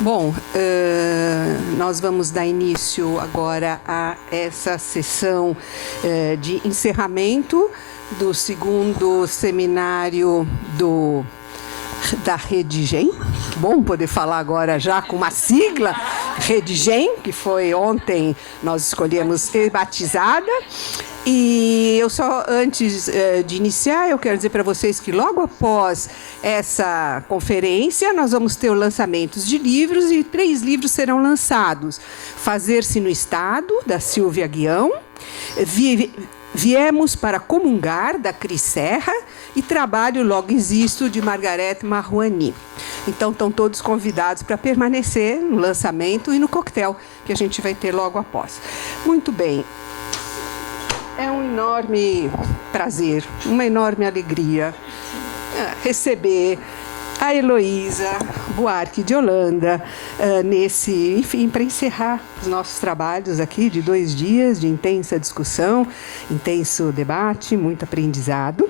Bom, nós vamos dar início agora a essa sessão de encerramento do segundo seminário da Redigem. Bom poder falar agora já com uma sigla, Redigem, que foi ontem, nós escolhemos batizada. E eu só, antes de iniciar, eu quero dizer para vocês que logo após essa conferência, nós vamos ter o lançamento de livros e 3 livros serão lançados. Fazer-se no Estado, da Silvia Guião, Viemos para Comungar, da Cris Serra, e Trabalho Logo Existo, de Margarete Marouani. Então, estão todos convidados para permanecer no lançamento e no coquetel, que a gente vai ter logo após. Muito bem. É um enorme prazer, uma enorme alegria receber a Heloísa Buarque de Holanda enfim, para encerrar os nossos trabalhos aqui de 2 dias de intensa discussão, intenso debate, muito aprendizado.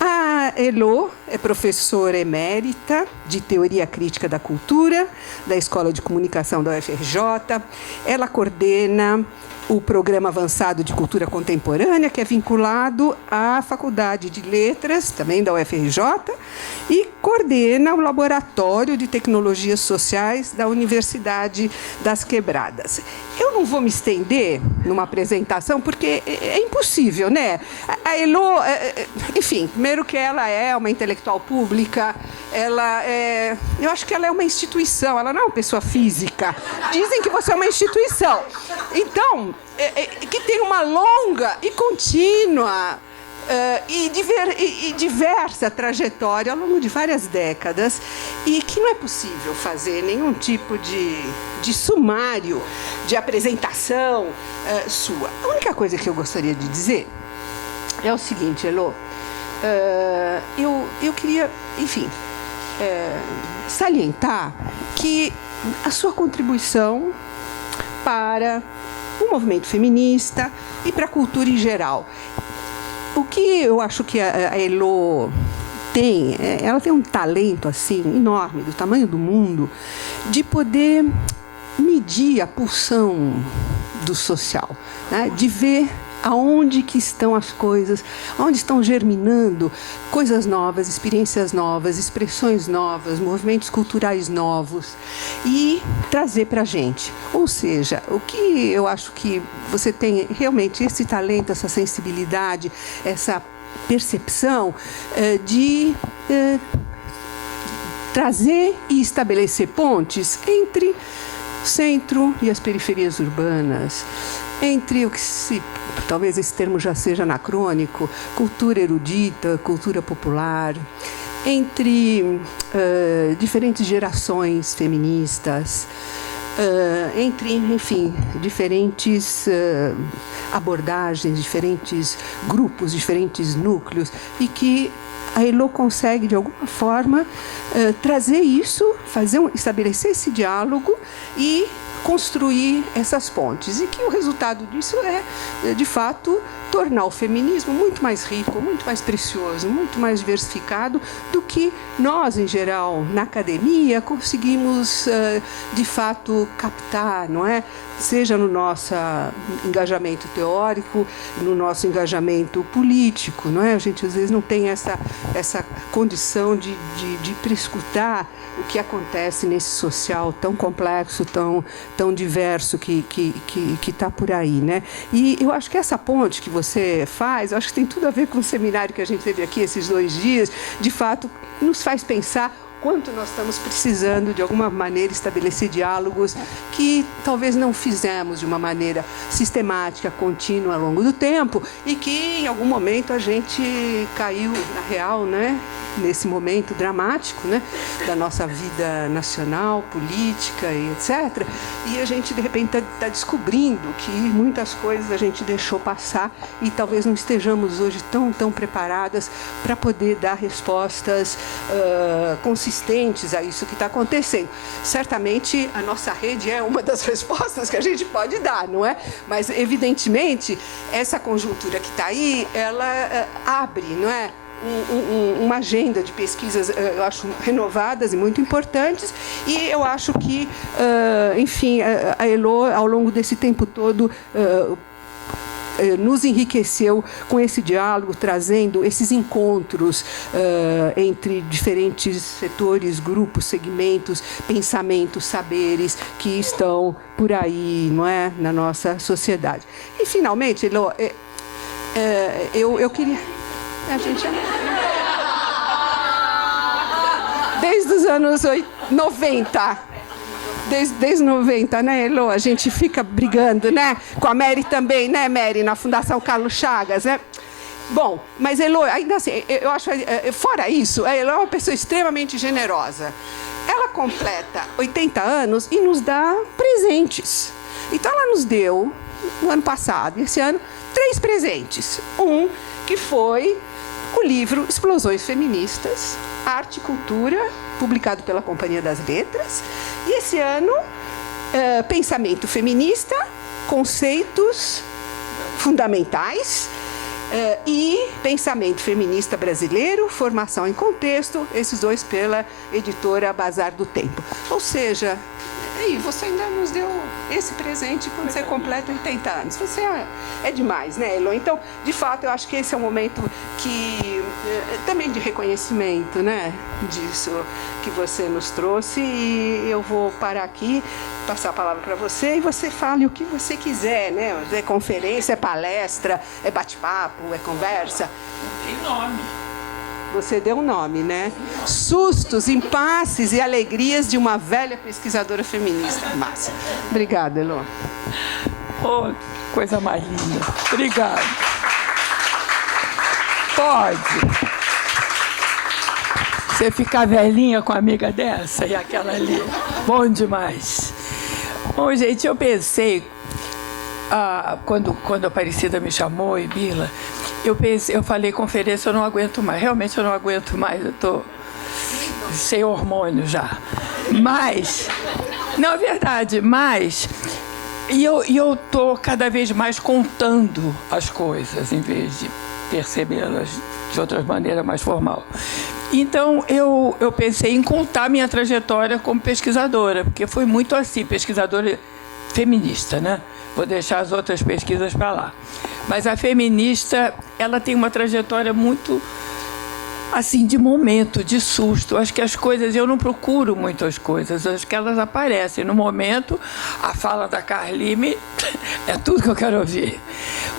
A Elo é professora emérita de Teoria Crítica da Cultura, da Escola de Comunicação da UFRJ. Ela coordena o Programa Avançado de Cultura Contemporânea, que é vinculado à Faculdade de Letras, também da UFRJ, e coordena o Laboratório de Tecnologias Sociais da Universidade das Quebradas. Eu não vou me estender numa apresentação, porque é impossível, né? A Elo, enfim, primeiro que ela é uma intelectual pública, eu acho que ela é uma instituição, ela não é uma pessoa física. Dizem que você é uma instituição. Então, que tem uma longa e contínua e diversa trajetória ao longo de várias décadas e que não é possível fazer nenhum tipo de sumário, de apresentação sua. A única coisa que eu gostaria de dizer é o seguinte, Elo, eu queria, enfim, salientar que a sua contribuição para o movimento feminista e para a cultura em geral. O que eu acho que a Elo tem, ela tem um talento assim enorme, do tamanho do mundo, de poder medir a pulsão do social, né? De ver aonde que estão as coisas, onde estão germinando coisas novas, experiências novas, expressões novas, movimentos culturais novos e trazer para a gente. Ou seja, o que eu acho que você tem realmente esse talento, essa sensibilidade, essa percepção de trazer e estabelecer pontes entre o centro e as periferias urbanas, entre o que talvez esse termo já seja anacrônico, cultura erudita, cultura popular, entre diferentes gerações feministas, entre, enfim, diferentes abordagens, diferentes grupos, diferentes núcleos, e que a Elo consegue, de alguma forma, trazer isso, estabelecer esse diálogo e construir essas pontes. E que o resultado disso é, de fato, tornar o feminismo muito mais rico, muito mais precioso, muito mais diversificado do que nós, em geral, na academia, conseguimos, de fato, captar, não é? Seja no nosso engajamento teórico, no nosso engajamento político, não é? A gente, às vezes, não tem essa condição de prescrutar o que acontece nesse social tão complexo, tão diverso que está por aí, né? E eu acho que essa ponte que você faz, eu acho que tem tudo a ver com o seminário que a gente teve aqui esses 2 dias, de fato, nos faz pensar quanto nós estamos precisando, de alguma maneira, estabelecer diálogos que talvez não fizemos de uma maneira sistemática, contínua ao longo do tempo e que, em algum momento, a gente caiu na real, né? Nesse momento dramático, né? Da nossa vida nacional, política e etc. E a gente, de repente, está descobrindo que muitas coisas a gente deixou passar e talvez não estejamos hoje tão preparadas para poder dar respostas consistentes a isso que está acontecendo. Certamente, a nossa rede é uma das respostas que a gente pode dar, não é? Mas, evidentemente, essa conjuntura que está aí, ela abre, não é? uma agenda de pesquisas, eu acho, renovadas e muito importantes, e eu acho que, enfim, a Elo, ao longo desse tempo todo, nos enriqueceu com esse diálogo, trazendo esses encontros entre diferentes setores, grupos, segmentos, pensamentos, saberes que estão por aí, não é, na nossa sociedade. E, finalmente, Elo, eu queria... A gente... Desde os anos 90... Desde 90, né, Elo? A gente fica brigando, né? Com a Mary também, né, Mary? Na Fundação Carlos Chagas, né? Bom, mas Elo, ainda assim, eu acho, fora isso, a Elo é uma pessoa extremamente generosa. Ela completa 80 anos e nos dá presentes. Então, ela nos deu, no ano passado e esse ano, 3 presentes. Um que foi o livro Explosões Feministas, Arte e Cultura, publicado pela Companhia das Letras. E esse ano, Pensamento Feminista, Conceitos Fundamentais e Pensamento Feminista Brasileiro, Formação em Contexto, esses 2 pela editora Bazar do Tempo. Ou seja, e você ainda nos deu esse presente quando você completa 80 anos. Você é demais, né, Elo? Então, de fato, eu acho que esse é um momento que também de reconhecimento, né, disso que você nos trouxe. E eu vou parar aqui, passar a palavra para você e você fale o que você quiser, né? É conferência, é palestra, é bate-papo, é conversa. Não tem nome. Você deu um nome, né? Sustos, impasses e alegrias de uma velha pesquisadora feminista. Massa. Obrigada, Elo. Oh, coisa mais linda. Obrigada. Pode. Você ficar velhinha com uma amiga dessa e aquela ali. Bom demais. Bom, gente, eu pensei... quando a Aparecida me chamou, e Bila, eu falei, conferência, eu não aguento mais. Realmente eu não aguento mais, eu estou sem hormônio já. Mas, não, é verdade, mas... E eu estou cada vez mais contando as coisas, em vez de percebê-las de outra maneira mais formal. Então, eu pensei em contar minha trajetória como pesquisadora, porque foi muito assim, pesquisadora feminista, né? Vou deixar as outras pesquisas para lá. Mas a feminista, ela tem uma trajetória muito, assim, de momento, de susto. Acho que as coisas, eu não procuro muito as coisas, acho que elas aparecem. No momento, a fala da Carlime é tudo que eu quero ouvir.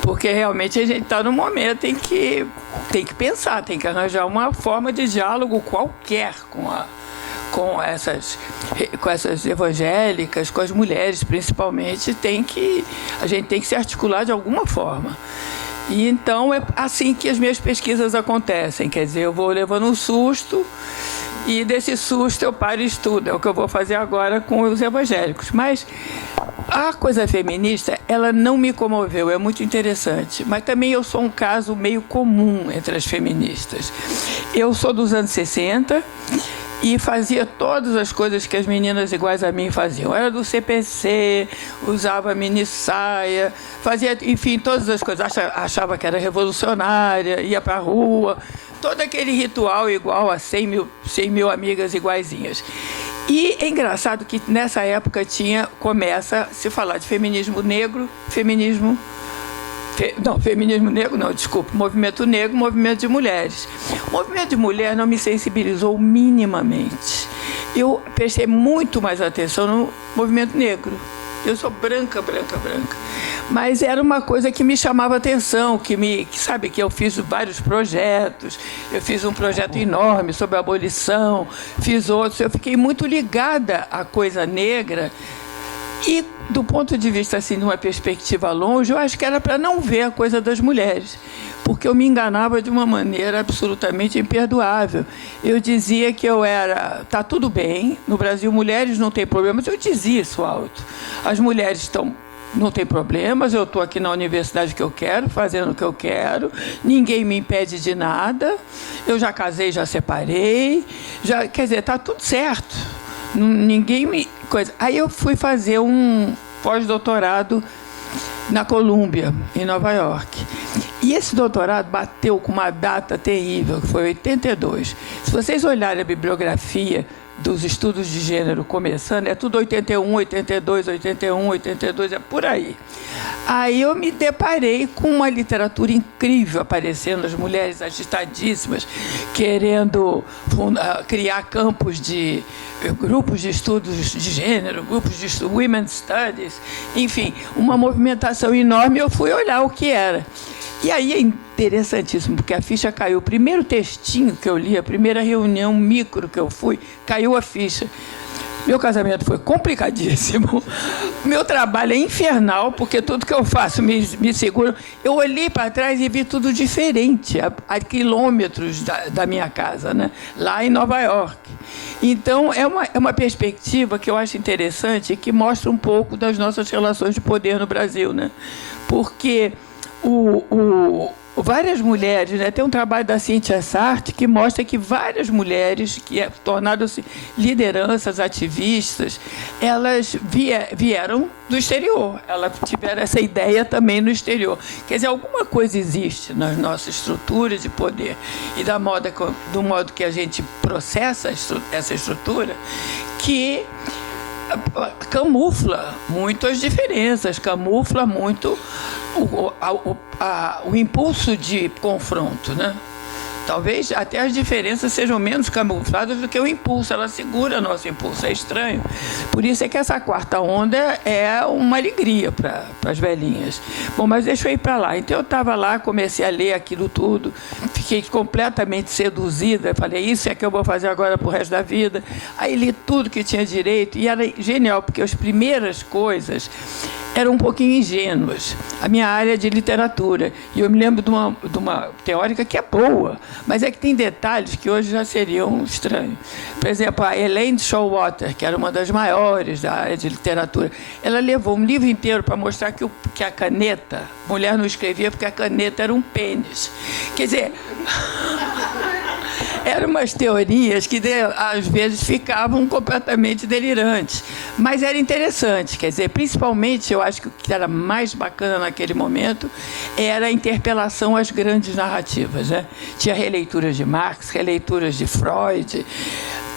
Porque realmente a gente está num momento em que tem que pensar, tem que arranjar uma forma de diálogo qualquer com essas evangélicas, com as mulheres principalmente, a gente tem que se articular de alguma forma. E então é assim que as minhas pesquisas acontecem, quer dizer, eu vou levando um susto e desse susto eu paro e estudo, é o que eu vou fazer agora com os evangélicos. Mas a coisa feminista, ela não me comoveu, é muito interessante, mas também eu sou um caso meio comum entre as feministas. Eu sou dos anos 60, e fazia todas as coisas que as meninas iguais a mim faziam. Era do CPC, usava mini saia, fazia, enfim, todas as coisas. Achava que era revolucionária, ia para a rua. Todo aquele ritual igual a 100 mil amigas iguaizinhas. E é engraçado que nessa época começa a se falar de feminismo negro, movimento negro, movimento de mulheres. O movimento de mulher não me sensibilizou minimamente. Eu prestei muito mais atenção no movimento negro. Eu sou branca. Mas era uma coisa que me chamava atenção, sabe, que eu fiz vários projetos, eu fiz um projeto enorme sobre a abolição, fiz outros, eu fiquei muito ligada à coisa negra. E, do ponto de vista, assim, de uma perspectiva longe, eu acho que era para não ver a coisa das mulheres, porque eu me enganava de uma maneira absolutamente imperdoável. Eu dizia que está tudo bem, no Brasil mulheres não têm problemas, eu dizia isso alto. As mulheres não têm problemas, eu estou aqui na universidade que eu quero, fazendo o que eu quero, ninguém me impede de nada, eu já casei, já separei, quer dizer, está tudo certo. Ninguém me... Aí eu fui fazer um pós-doutorado na Colômbia, em Nova York. E esse doutorado bateu com uma data terrível, que foi 82. Se vocês olharem a bibliografia dos estudos de gênero começando, é tudo 81, 82, 81, 82, é por aí. Aí eu me deparei com uma literatura incrível aparecendo, as mulheres agitadíssimas, querendo criar campos de grupos de estudos de gênero, grupos de Women's Studies, enfim, uma movimentação enorme. Eu fui olhar o que era. E aí é interessantíssimo, porque a ficha caiu. O primeiro textinho que eu li, a primeira reunião micro que eu fui, caiu a ficha. Meu casamento foi complicadíssimo. Meu trabalho é infernal, porque tudo que eu faço me segura. Eu olhei para trás e vi tudo diferente, a quilômetros da minha casa, né? Lá em Nova York. Então, é uma perspectiva que eu acho interessante e que mostra um pouco das nossas relações de poder no Brasil, né? Porque várias mulheres, né, tem um trabalho da Cynthia Sartre que mostra que várias mulheres que tornaram-se lideranças, ativistas, elas vieram do exterior, elas tiveram essa ideia também no exterior. Quer dizer, alguma coisa existe nas nossas estruturas de poder e do modo que a gente processa essa estrutura, que camufla muito as diferenças, camufla muito o impulso de confronto, né? Talvez até as diferenças sejam menos camufladas do que o impulso. Ela segura nosso impulso, é estranho. Por isso é que essa quarta onda é uma alegria para as velhinhas. Bom, mas deixa eu ir para lá. Então eu estava lá, comecei a ler aquilo tudo, fiquei completamente seduzida, falei, isso é que eu vou fazer agora para o resto da vida. Aí li tudo que tinha direito e era genial, porque as primeiras coisas eram um pouquinho ingênuas. A minha área é de literatura. E eu me lembro de uma teórica que é boa, mas é que tem detalhes que hoje já seriam estranhos. Por exemplo, a Elaine Showalter, que era uma das maiores da área de literatura, ela levou um livro inteiro para mostrar que a caneta, mulher não escrevia porque a caneta era um pênis. Quer dizer, eram umas teorias que, às vezes, ficavam completamente delirantes. Mas era interessante, quer dizer, principalmente, eu acho que o que era mais bacana naquele momento era a interpelação às grandes narrativas, né? Tinha releituras de Marx, releituras de Freud,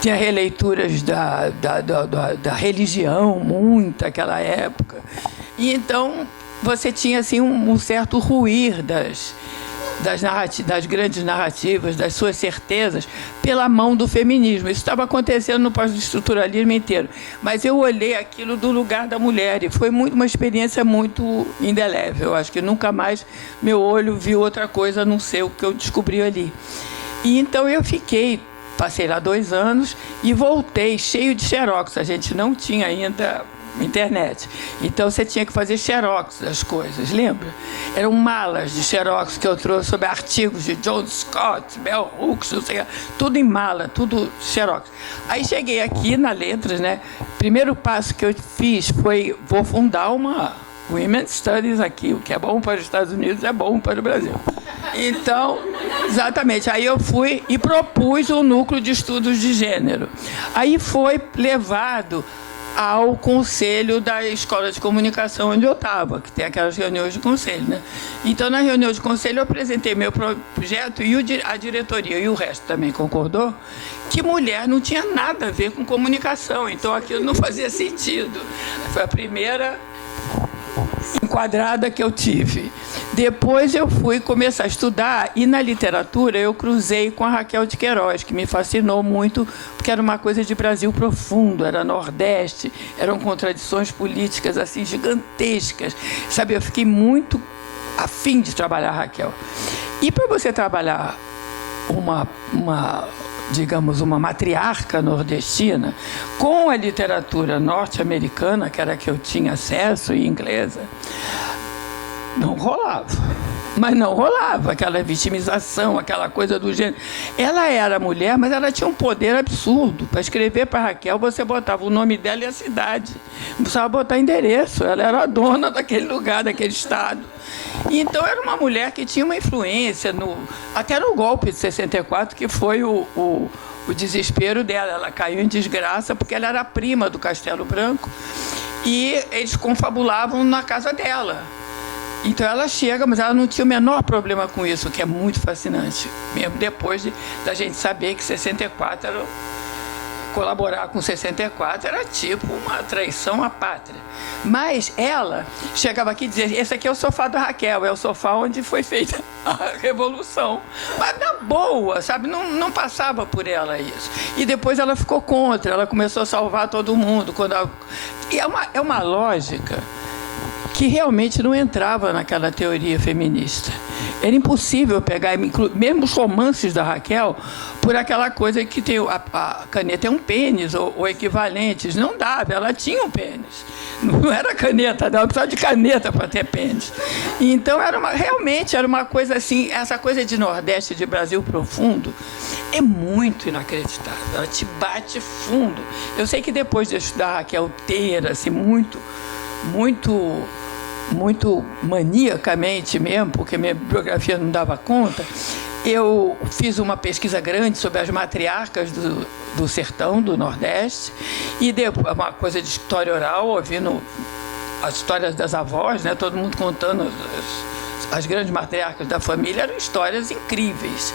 tinha releituras da religião, muita, naquela época. E, então, você tinha assim, um certo ruir das grandes narrativas, das suas certezas, pela mão do feminismo. Isso estava acontecendo no pós-estruturalismo inteiro. Mas eu olhei aquilo do lugar da mulher e foi uma experiência muito indelével. Eu acho que nunca mais meu olho viu outra coisa a não ser o que eu descobri ali. E então eu passei lá 2 anos e voltei cheio de xerox. A gente não tinha ainda internet. Então, você tinha que fazer xerox das coisas, lembra? Eram malas de xerox que eu trouxe sobre artigos de John Scott, Bell Hooks, não sei, tudo em mala, tudo xerox. Aí, cheguei aqui na Letras, né? Primeiro passo que eu fiz foi, vou fundar uma Women's Studies aqui. O que é bom para os Estados Unidos é bom para o Brasil. Então, exatamente, aí eu fui e propus um núcleo de estudos de gênero. Aí foi levado ao conselho da escola de comunicação onde eu estava, que tem aquelas reuniões de conselho, né? Então, na reunião de conselho, eu apresentei meu projeto e a diretoria, e o resto também concordou, que mulher não tinha nada a ver com comunicação, então aquilo não fazia sentido. Foi a primeira enquadrada que eu tive. Depois eu fui começar a estudar e na literatura eu cruzei com a Raquel de Queiroz, que me fascinou muito, porque era uma coisa de Brasil profundo, era Nordeste, eram contradições políticas assim gigantescas. Sabe, eu fiquei muito afim de trabalhar a Raquel. E para você trabalhar digamos, uma matriarca nordestina, com a literatura norte-americana, que era a que eu tinha acesso, e inglesa, não rolava. Mas não rolava aquela vitimização, aquela coisa do gênero. Ela era mulher, mas ela tinha um poder absurdo. Para escrever para Raquel, você botava o nome dela e a cidade. Não precisava botar endereço. Ela era a dona daquele lugar, daquele estado. E então era uma mulher que tinha uma influência, até no golpe de 64, que foi o desespero dela. Ela caiu em desgraça porque ela era prima do Castelo Branco e eles confabulavam na casa dela. Então ela chega, mas ela não tinha o menor problema com isso, que é muito fascinante. Mesmo depois da gente saber que 64 era... Colaborar com 64 era tipo uma traição à pátria. Mas ela chegava aqui e dizia: esse aqui é o sofá da Raquel, é o sofá onde foi feita a Revolução. Mas na boa, sabe? Não passava por ela isso. E depois ela ficou contra, ela começou a salvar todo mundo. E é uma lógica que realmente não entrava naquela teoria feminista. Era impossível pegar, mesmo os romances da Raquel, por aquela coisa que tem a caneta é um pênis, ou equivalentes. Não dava, ela tinha um pênis. Não era caneta, não, precisava de caneta para ter pênis. Então, realmente era uma coisa assim, essa coisa de Nordeste, de Brasil profundo, é muito inacreditável. Ela te bate fundo. Eu sei que depois de estudar a Raquel Teira, assim, muito maniacamente mesmo, porque minha biografia não dava conta, eu fiz uma pesquisa grande sobre as matriarcas do sertão, do Nordeste, e depois, uma coisa de história oral, ouvindo as histórias das avós, né, todo mundo contando as grandes matriarcas da família, eram histórias incríveis.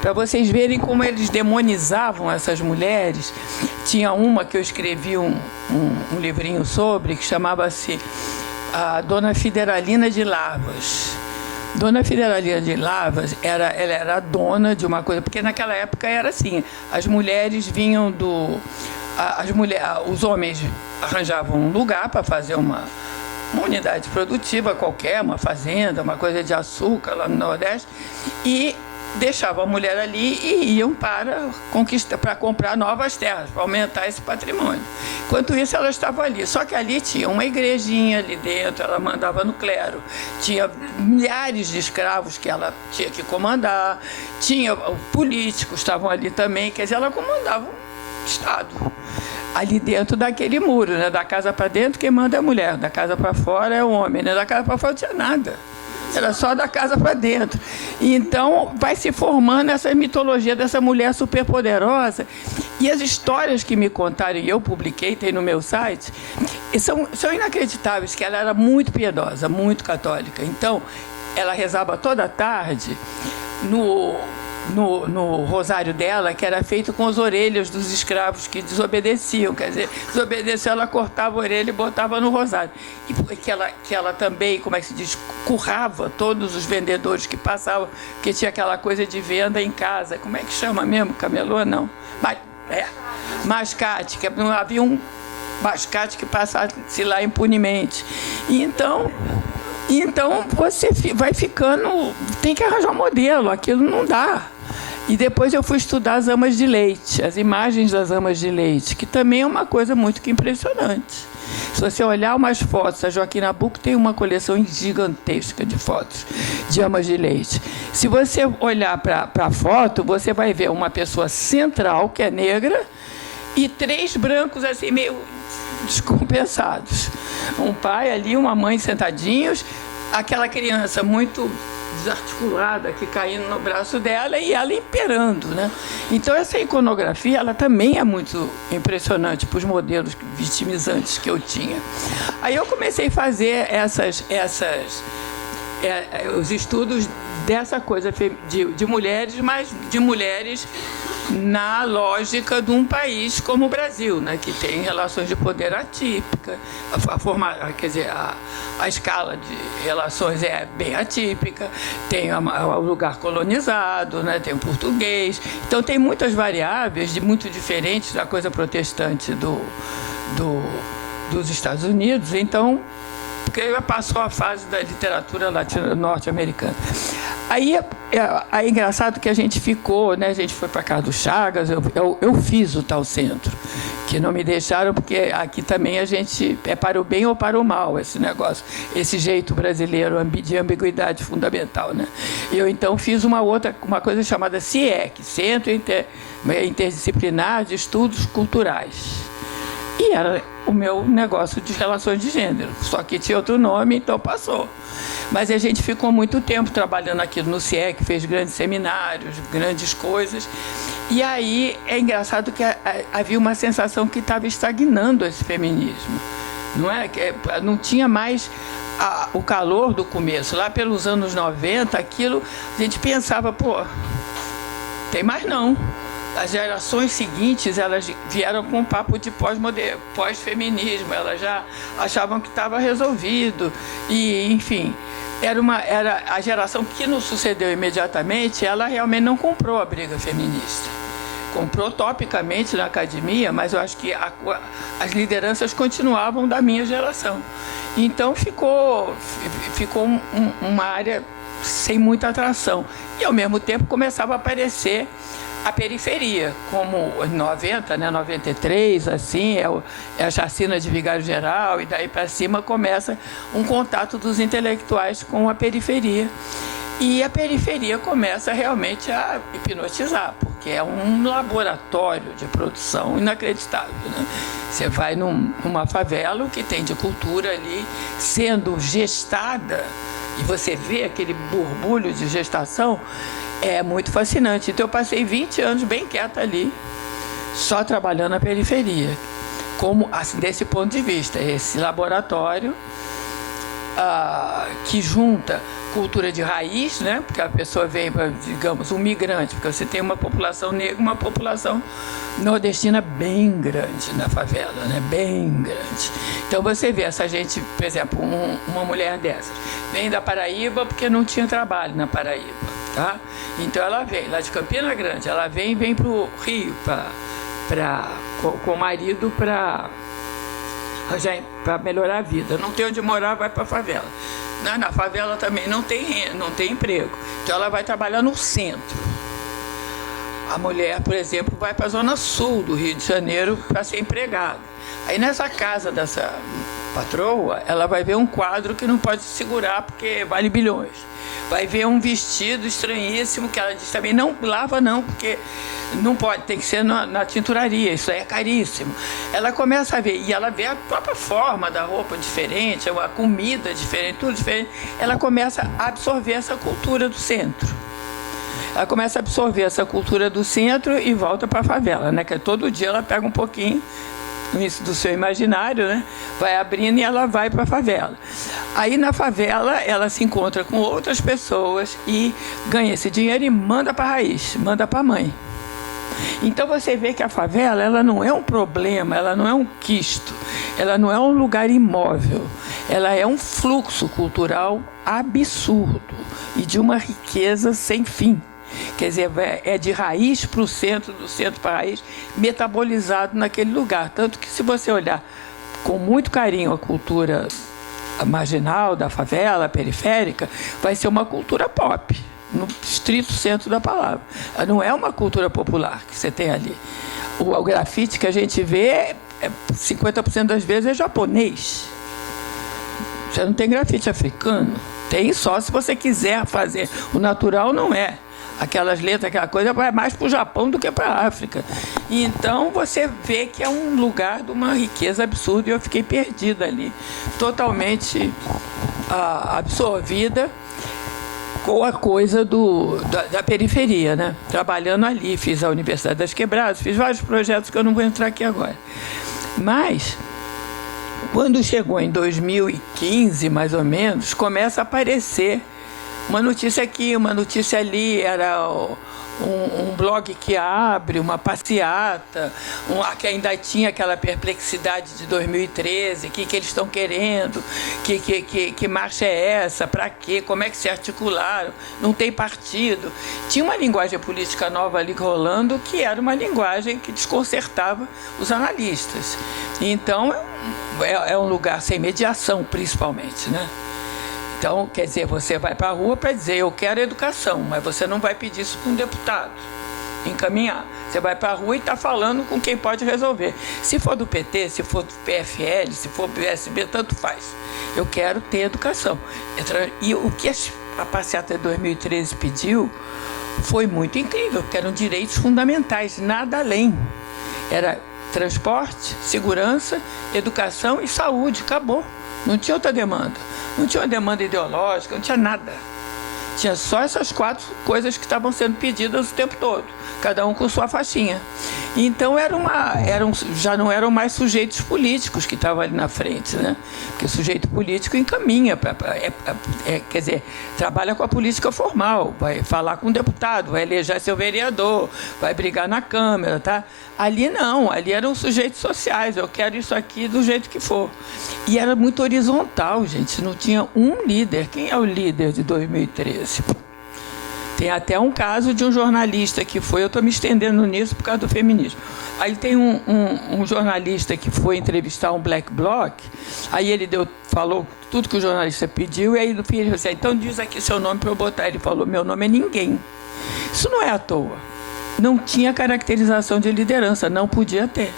Para vocês verem como eles demonizavam essas mulheres. Tinha uma que eu escrevi um livrinho sobre, que chamava-se a Dona Fideralina de Lavas. Dona Fideralina de Lavas, ela era dona de uma coisa, porque naquela época era assim, as mulheres vinham os homens arranjavam um lugar para fazer uma unidade produtiva qualquer, uma fazenda, uma coisa de açúcar lá no Nordeste, e deixavam a mulher ali e iam para comprar novas terras, para aumentar esse patrimônio. Enquanto isso, ela estava ali. Só que ali tinha uma igrejinha ali dentro, ela mandava no clero. Tinha milhares de escravos que ela tinha que comandar. Tinha políticos, estavam ali também. Quer dizer, ela comandava um Estado. Ali dentro daquele muro, né? Da casa para dentro, quem manda é a mulher. Da casa para fora é o homem, né? Da casa para fora não tinha nada. Era só da casa para dentro. E então vai se formando essa mitologia dessa mulher superpoderosa. E as histórias que me contaram, e eu publiquei, tem no meu site, são inacreditáveis, que ela era muito piedosa, muito católica. Então, ela rezava toda tarde no rosário dela, que era feito com as orelhas dos escravos que desobedeciam. Quer dizer, desobedeceu, ela cortava a orelha e botava no rosário. E que ela também, como é que se diz, currava todos os vendedores que passavam, porque tinha aquela coisa de venda em casa. Como é que chama mesmo? Camelô, não. Mascate, que não havia um mascate que passasse lá impunemente. E então você vai ficando, tem que arranjar um modelo, aquilo não dá. E depois eu fui estudar as amas de leite, as imagens das amas de leite, que também é uma coisa muito impressionante. Se você olhar umas fotos, a Joaquim Nabuco tem uma coleção gigantesca de fotos de amas de leite. Se você olhar para a foto, você vai ver uma pessoa central, que é negra, e 3 brancos assim, meio descompensados. Um pai ali, uma mãe sentadinhos, aquela criança muito desarticulada que caindo no braço dela e ela imperando, né? Então essa iconografia, ela também é muito impressionante para os modelos vitimizantes que eu tinha. Aí eu comecei a fazer os estudos dessa coisa de mulheres, mas de mulheres na lógica de um país como o Brasil, né, que tem relações de poder atípica, a escala de relações é bem atípica, tem o lugar colonizado, né, tem o português, então tem muitas variáveis muito diferentes da coisa protestante dos Estados Unidos, então porque passou a fase da literatura norte-americana. Aí é engraçado que a gente ficou, né? A gente foi para casa do Chagas, eu fiz o tal centro, que não me deixaram, porque aqui também a gente é para o bem ou para o mal, esse negócio, esse jeito brasileiro de ambiguidade fundamental, né? Eu então fiz uma coisa chamada CIEC, Centro Interdisciplinar de Estudos Culturais. E era o meu negócio de relações de gênero, só que tinha outro nome, então passou. Mas a gente ficou muito tempo trabalhando aqui no CIEC, fez grandes seminários, grandes coisas. E aí é engraçado que havia uma sensação que estava estagnando esse feminismo. Não tinha mais o calor do começo. Lá pelos anos 90, aquilo, a gente pensava, pô, tem mais não. As gerações seguintes, elas vieram com um papo de pós-feminismo, elas já achavam que estava resolvido. E, enfim, era a geração que nos sucedeu imediatamente, ela realmente não comprou a briga feminista. Comprou topicamente na academia, mas eu acho que as lideranças continuavam da minha geração. Então ficou uma área sem muita atração. E, ao mesmo tempo, começava a aparecer a periferia, como em 90, né, 93, assim, é a chacina de Vigário Geral, e daí para cima começa um contato dos intelectuais com a periferia. E a periferia começa realmente a hipnotizar, porque é um laboratório de produção inacreditável, né? Você vai numa favela, o que tem de cultura ali sendo gestada, e você vê aquele borbulho de gestação, é muito fascinante. Então, eu passei 20 anos bem quieta ali, só trabalhando na periferia, como, assim, desse ponto de vista, esse laboratório que junta cultura de raiz, né? Porque a pessoa vem para, digamos, um migrante, porque você tem uma população negra, uma população nordestina bem grande na favela, né? Bem grande. Então você vê essa gente, por exemplo, uma mulher dessas, vem da Paraíba porque não tinha trabalho na Paraíba, tá? Então ela vem lá de Campina Grande, ela vem para o Rio com o marido para melhorar a vida. Não tem onde morar, vai para a favela. Na favela também não tem emprego. Então ela vai trabalhar no centro. A mulher, por exemplo, vai para a zona sul do Rio de Janeiro para ser empregada. Aí nessa casa dessa patroa, ela vai ver um quadro que não pode segurar porque vale bilhões. Vai ver um vestido estranhíssimo que ela diz também, não lava não, porque não pode, tem que ser na tinturaria, isso aí é caríssimo. Ela começa a ver, e ela vê a própria forma da roupa diferente, a comida diferente, tudo diferente. Ela começa a absorver essa cultura do centro. Ela começa a absorver essa cultura do centro e volta para a favela, né? Que todo dia ela pega um pouquinho do seu imaginário, né? Vai abrindo e ela vai para a favela. Aí na favela ela se encontra com outras pessoas e ganha esse dinheiro e manda para a raiz, manda para a mãe. Então você vê que a favela, ela não é um problema, ela não é um quisto, ela não é um lugar imóvel, ela é um fluxo cultural absurdo e de uma riqueza sem fim. Quer dizer, é de raiz para o centro, do centro para a raiz, metabolizado naquele lugar. Tanto que, se você olhar com muito carinho a cultura marginal da favela, periférica, vai ser uma cultura pop, no estrito centro da palavra. Não é uma cultura popular que você tem ali. O grafite que a gente vê, 50% das vezes é japonês. Você não tem grafite africano. Tem só se você quiser fazer. O natural não é. Aquelas letras, aquela coisa, vai mais para o Japão do que para a África. Então, você vê que é um lugar de uma riqueza absurda e eu fiquei perdida ali, totalmente absorvida com a coisa da periferia, né? Trabalhando ali, fiz a Universidade das Quebradas, fiz vários projetos que eu não vou entrar aqui agora. Mas, quando chegou em 2015, mais ou menos, começa a aparecer uma notícia aqui, uma notícia ali, era um blog que abre, uma passeata, que ainda tinha aquela perplexidade de 2013, que eles estão querendo, que marcha é essa, para quê, como é que se articularam, não tem partido. Tinha uma linguagem política nova ali rolando, que era uma linguagem que desconcertava os analistas. Então, é um lugar sem mediação, principalmente, né? Então, quer dizer, você vai para a rua para dizer, eu quero educação, mas você não vai pedir isso para um deputado, encaminhar. Você vai para a rua e está falando com quem pode resolver. Se for do PT, se for do PFL, se for do PSB, tanto faz. Eu quero ter educação. E o que a passeata de 2013 pediu foi muito incrível, porque eram direitos fundamentais, nada além. Era transporte, segurança, educação e saúde, acabou. Não tinha outra demanda. Não tinha uma demanda ideológica, não tinha nada. Tinha só essas 4 coisas que estavam sendo pedidas o tempo todo, cada um com sua faixinha. Então já não eram mais sujeitos políticos que estavam ali na frente, né? Porque o sujeito político encaminha, quer dizer, trabalha com a política formal, vai falar com o deputado, vai eleger seu vereador, vai brigar na Câmara, tá? Ali não, ali eram sujeitos sociais, eu quero isso aqui do jeito que for. E era muito horizontal, gente, não tinha um líder. Quem é o líder de 2013? Tem até um caso de um jornalista que foi, eu estou me estendendo nisso por causa do feminismo. Aí tem um jornalista que foi entrevistar um black bloc, aí ele falou tudo que o jornalista pediu, e aí no fim ele falou assim, então diz aqui seu nome para eu botar. Ele falou, meu nome é ninguém. Isso não é à toa. Não tinha caracterização de liderança, não podia ter.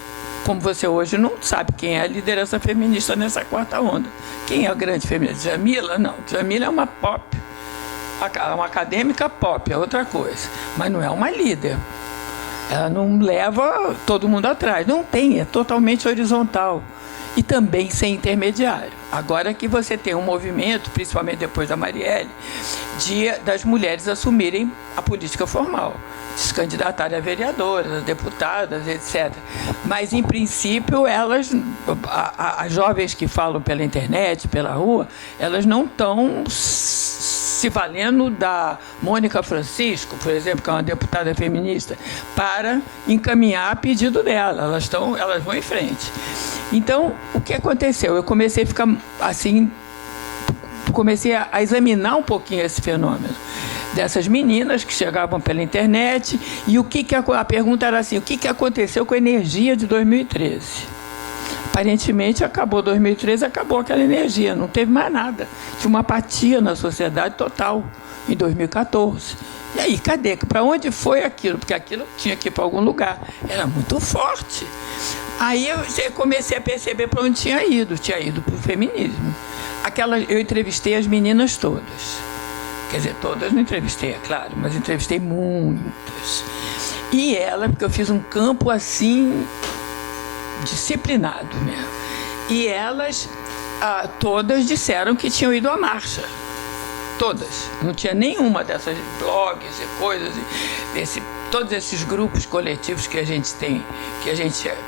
Como você hoje não sabe quem é a liderança feminista nessa quarta onda. Quem é a grande feminista? Djamila? Não, Djamila é uma pop. Uma acadêmica pop, é outra coisa. Mas não é uma líder. Ela não leva todo mundo atrás. Não tem, é totalmente horizontal. E também sem intermediário. Agora que você tem um movimento, principalmente depois da Marielle, das mulheres assumirem a política formal, de se candidatarem a vereadoras, a deputadas, etc. Mas, em princípio, as jovens que falam pela internet, pela rua, elas não estão se valendo da Mônica Francisco, por exemplo, que é uma deputada feminista, para encaminhar a pedido dela. Elas vão em frente. Então, o que aconteceu? Eu comecei a ficar assim, comecei a examinar um pouquinho esse fenômeno dessas meninas que chegavam pela internet e a pergunta era assim, o que aconteceu com a energia de 2013? Aparentemente, acabou 2013, acabou aquela energia, não teve mais nada. Tinha uma apatia na sociedade total, em 2014. E aí, cadê? Para onde foi aquilo? Porque aquilo tinha que ir para algum lugar. Era muito forte. Aí eu comecei a perceber para onde tinha ido para o feminismo. Eu entrevistei as meninas todas. Quer dizer, todas não entrevistei, é claro, mas entrevistei muitas. E porque eu fiz um campo assim, disciplinado mesmo. E elas todas disseram que tinham ido à marcha. Todas. Não tinha nenhuma dessas blogs e coisas, todos esses grupos coletivos que a gente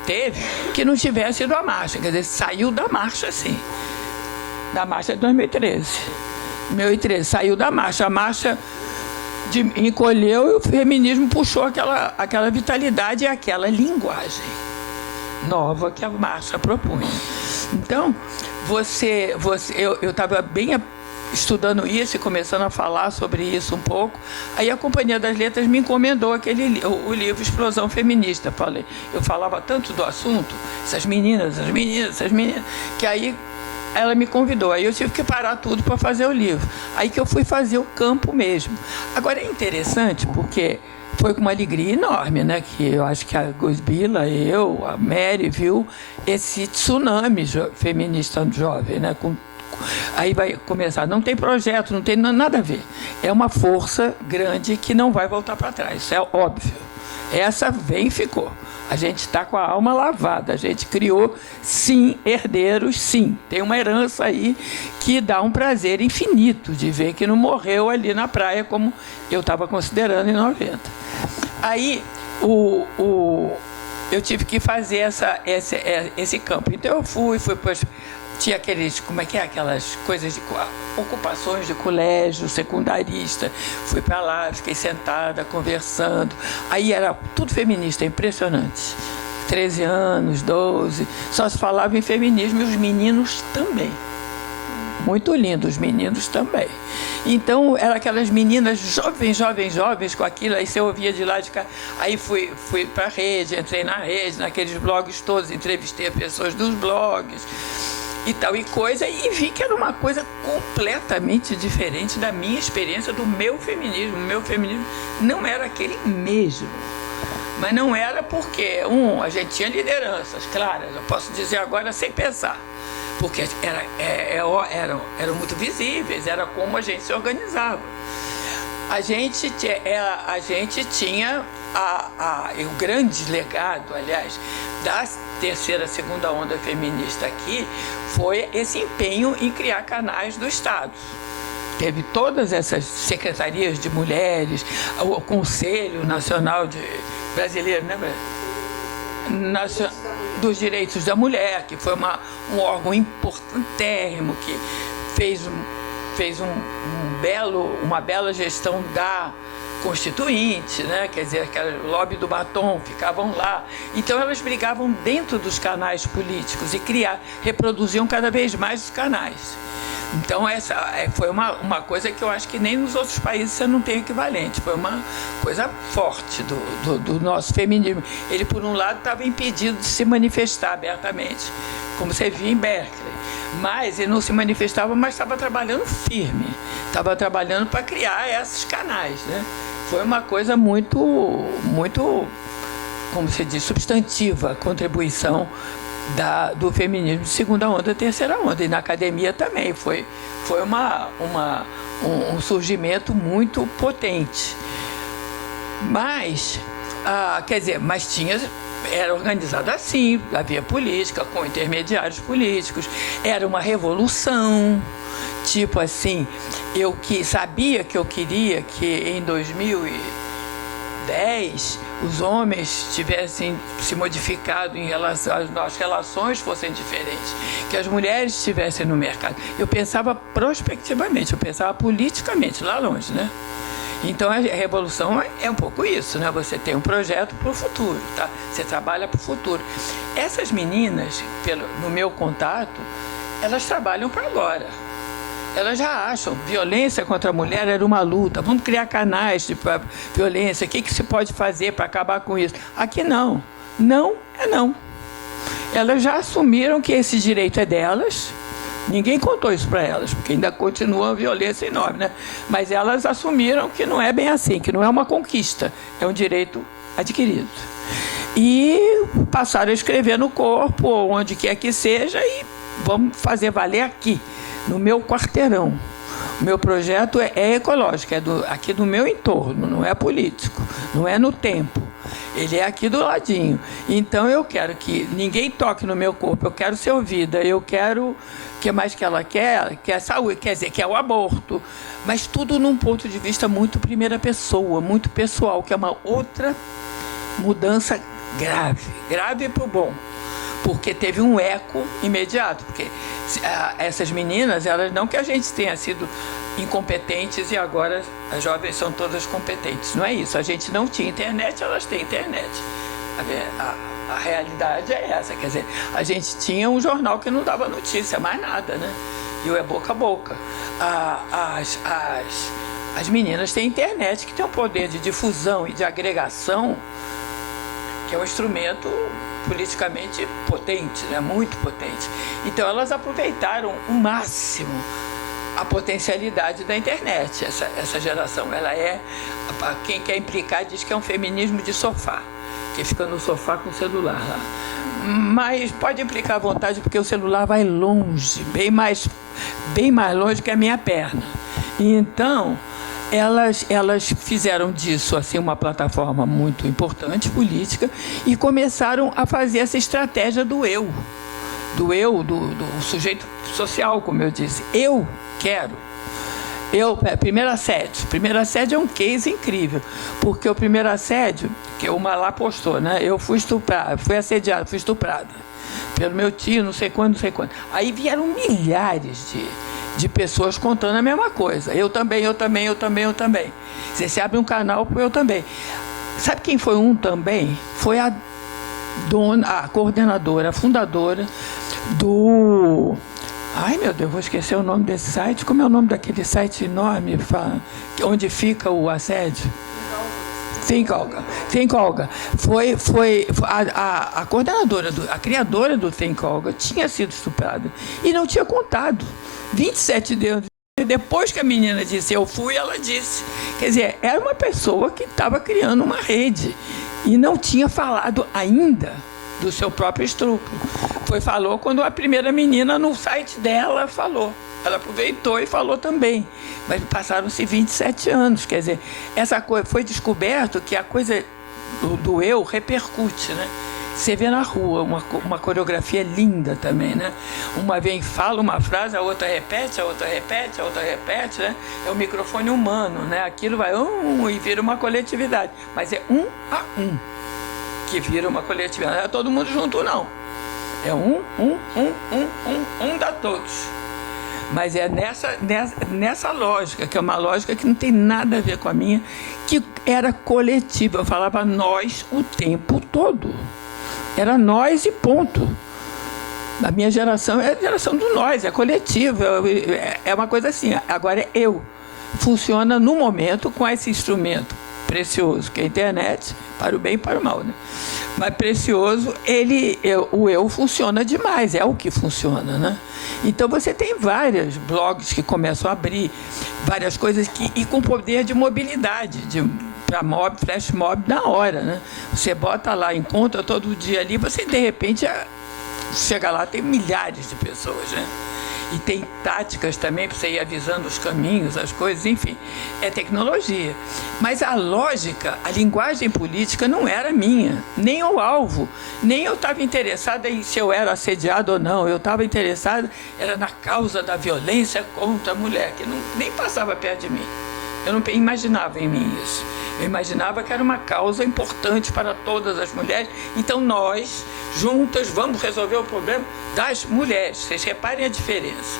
teve, que não tivesse ido à marcha. Quer dizer, saiu da marcha, sim. Da marcha de 2013. 2013, saiu da marcha. A marcha encolheu e o feminismo puxou aquela vitalidade e aquela linguagem nova que a marcha propunha. Então, eu estava bem estudando isso e começando a falar sobre isso um pouco. Aí a Companhia das Letras me encomendou o livro Explosão Feminista. Eu falava tanto do assunto, essas meninas, que aí ela me convidou. Aí eu tive que parar tudo para fazer o livro. Aí que eu fui fazer o campo mesmo. Agora é interessante porque foi com uma alegria enorme, né? Que eu acho que a Gusbila, a Mary, viu esse tsunami feminista jovem, né? Aí vai começar, não tem projeto, não tem nada a ver. É uma força grande que não vai voltar para trás, isso é óbvio. Essa vem e ficou. A gente está com a alma lavada, a gente criou, sim, herdeiros, sim. Tem uma herança aí que dá um prazer infinito de ver que não morreu ali na praia, como eu estava considerando em 90. Aí, eu tive que fazer esse campo. Então, eu fui tinha aquelas coisas de ocupações de colégio, secundarista. Fui para lá, fiquei sentada, conversando. Aí era tudo feminista, impressionante. 13 anos, 12, só se falava em feminismo e os meninos também. Muito lindos, os meninos também. Então, eram aquelas meninas jovens, com aquilo, aí você ouvia de lá de cá. Aí fui para a rede, entrei na rede, naqueles blogs todos, entrevistei as pessoas dos blogs e tal, e vi que era uma coisa completamente diferente da minha experiência, do meu feminismo. O meu feminismo não era aquele mesmo. Mas não era porque, a gente tinha lideranças claras, eu posso dizer agora sem pensar, porque eram muito visíveis, era como a gente se organizava. A gente tinha o grande legado, aliás, da terceira, segunda onda feminista aqui, foi esse empenho em criar canais do Estado. Teve todas essas secretarias de mulheres, o Conselho Nacional Brasileiro, né? dos direitos da mulher, que foi um órgão importantérrimo, que fez uma bela gestão da Constituinte, né? Quer dizer, aquela lobby do batom, ficavam lá. Então elas brigavam dentro dos canais políticos e reproduziam cada vez mais os canais. Então essa foi uma coisa que eu acho que nem nos outros países você não tem equivalente. Foi uma coisa forte do nosso feminismo. Ele, por um lado, estava impedido de se manifestar abertamente, como você via em Berkeley. Mas ele não se manifestava, mas estava trabalhando firme. Estava trabalhando para criar esses canais, né? Foi uma coisa muito, como se diz, substantiva, a contribuição do feminismo de segunda onda e terceira onda. E na academia também foi um surgimento muito potente. Mas, era organizado assim, havia política, com intermediários políticos, era uma revolução. Tipo assim, eu sabia que eu queria que em 2010 os homens tivessem se modificado em relação, as relações fossem diferentes, que as mulheres estivessem no mercado. Eu pensava prospectivamente, eu pensava politicamente, lá longe, né? Então, a revolução é um pouco isso, né? Você tem um projeto para o futuro, tá? Você trabalha para o futuro. Essas meninas, no meu contato, elas trabalham para agora. Elas já acham violência contra a mulher era uma luta. Vamos criar canais de violência. O que se pode fazer para acabar com isso? Aqui não. Não é não. Elas já assumiram que esse direito é delas. Ninguém contou isso para elas, porque ainda continua a violência enorme, né? Mas elas assumiram que não é bem assim, que não é uma conquista, é um direito adquirido. E passaram a escrever no corpo, onde quer que seja, e vamos fazer valer aqui, no meu quarteirão. O meu projeto é ecológico, é aqui do meu entorno, não é político, não é no tempo. Ele é aqui do ladinho. Então, eu quero que ninguém toque no meu corpo, eu quero ser ouvida, eu quero... O que mais que ela quer? Quer saúde, quer dizer, quer o aborto. Mas tudo num ponto de vista muito primeira pessoa, muito pessoal, que é uma outra mudança grave para o bom. Porque teve um eco imediato. Porque essas meninas, elas não que a gente tenha sido incompetentes e agora as jovens são todas competentes. Não é isso. A gente não tinha internet, elas têm internet. A realidade é essa, quer dizer, a gente tinha um jornal que não dava notícia, mais nada, né? E é boca a boca. As meninas têm internet, que tem um poder de difusão e de agregação, que é um instrumento politicamente potente, né? Muito potente. Então, elas aproveitaram o máximo a potencialidade da internet. Essa geração, ela é... Quem quer implicar diz que é um feminismo de sofá, que fica no sofá com o celular lá. Mas pode implicar à vontade, porque o celular vai longe, bem mais longe que a minha perna. Então, elas fizeram disso assim, uma plataforma muito importante, política, e começaram a fazer essa estratégia do sujeito social, como eu disse. Eu quero. Primeiro assédio é um case incrível, porque o primeiro assédio, que uma lá postou, né? Eu fui estuprada, fui assediada, fui estuprada pelo meu tio, não sei quando. Aí vieram milhares de pessoas contando a mesma coisa. Eu também. Você abre um canal para eu também. Sabe quem foi um também? Foi a coordenadora, a fundadora do... Ai, meu Deus, vou esquecer o nome desse site. Como é o nome daquele site enorme onde fica o assédio? Think Olga. Foi a coordenadora, a criadora do Think Olga tinha sido estuprada e não tinha contado. 27 anos depois que a menina disse eu fui, ela disse. Quer dizer, era uma pessoa que estava criando uma rede e não tinha falado ainda do seu próprio estupro. Falou quando a primeira menina no site dela falou. Ela aproveitou e falou também. Mas passaram-se 27 anos. Quer dizer, essa coisa foi descoberto que a coisa do eu repercute, né? Você vê na rua uma coreografia linda também, né? Uma vem, fala uma frase, a outra repete, né? É o microfone humano, né? Aquilo vai e vira uma coletividade. Mas é um a um. que vira uma coletividade. Não é todo mundo junto, não. É um dá todos. Mas é nessa lógica, que é uma lógica que não tem nada a ver com a minha, que era coletiva. Eu falava nós o tempo todo. Era nós e ponto. A minha geração é a geração do nós, é coletiva, é uma coisa assim. Agora é eu. Funciona no momento com esse instrumento precioso, que é a internet, para o bem e para o mal, né? Mas precioso, o eu funciona demais, é o que funciona, né? Então você tem vários blogs que começam a abrir, várias coisas e com poder de mobilidade, para mob, flash mob na hora, né? Você bota lá, encontra todo dia ali, você de repente chega lá, tem milhares de pessoas, né? E tem táticas também para você ir avisando os caminhos, as coisas, enfim, é tecnologia. Mas a lógica, a linguagem política não era minha, nem o alvo, nem eu estava interessada em se eu era assediado ou não, eu estava interessada era na causa da violência contra a mulher, que nem passava perto de mim. Eu não imaginava em mim isso. Eu imaginava que era uma causa importante para todas as mulheres. Então, nós, juntas, vamos resolver o problema das mulheres. Vocês reparem a diferença.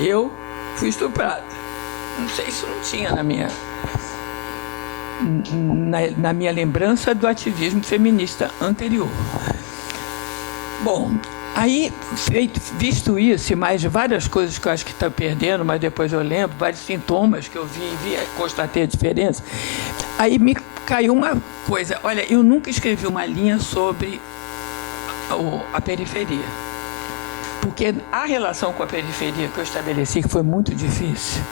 Eu fui estuprada. Não sei se não tinha na minha lembrança do ativismo feminista anterior. Bom, aí, visto isso, e mais várias coisas que eu acho que está perdendo, mas depois eu lembro, vários sintomas que eu vi, constatei a diferença, aí me caiu uma coisa. Olha, eu nunca escrevi uma linha sobre a periferia, porque a relação com a periferia que eu estabeleci, que foi muito difícil,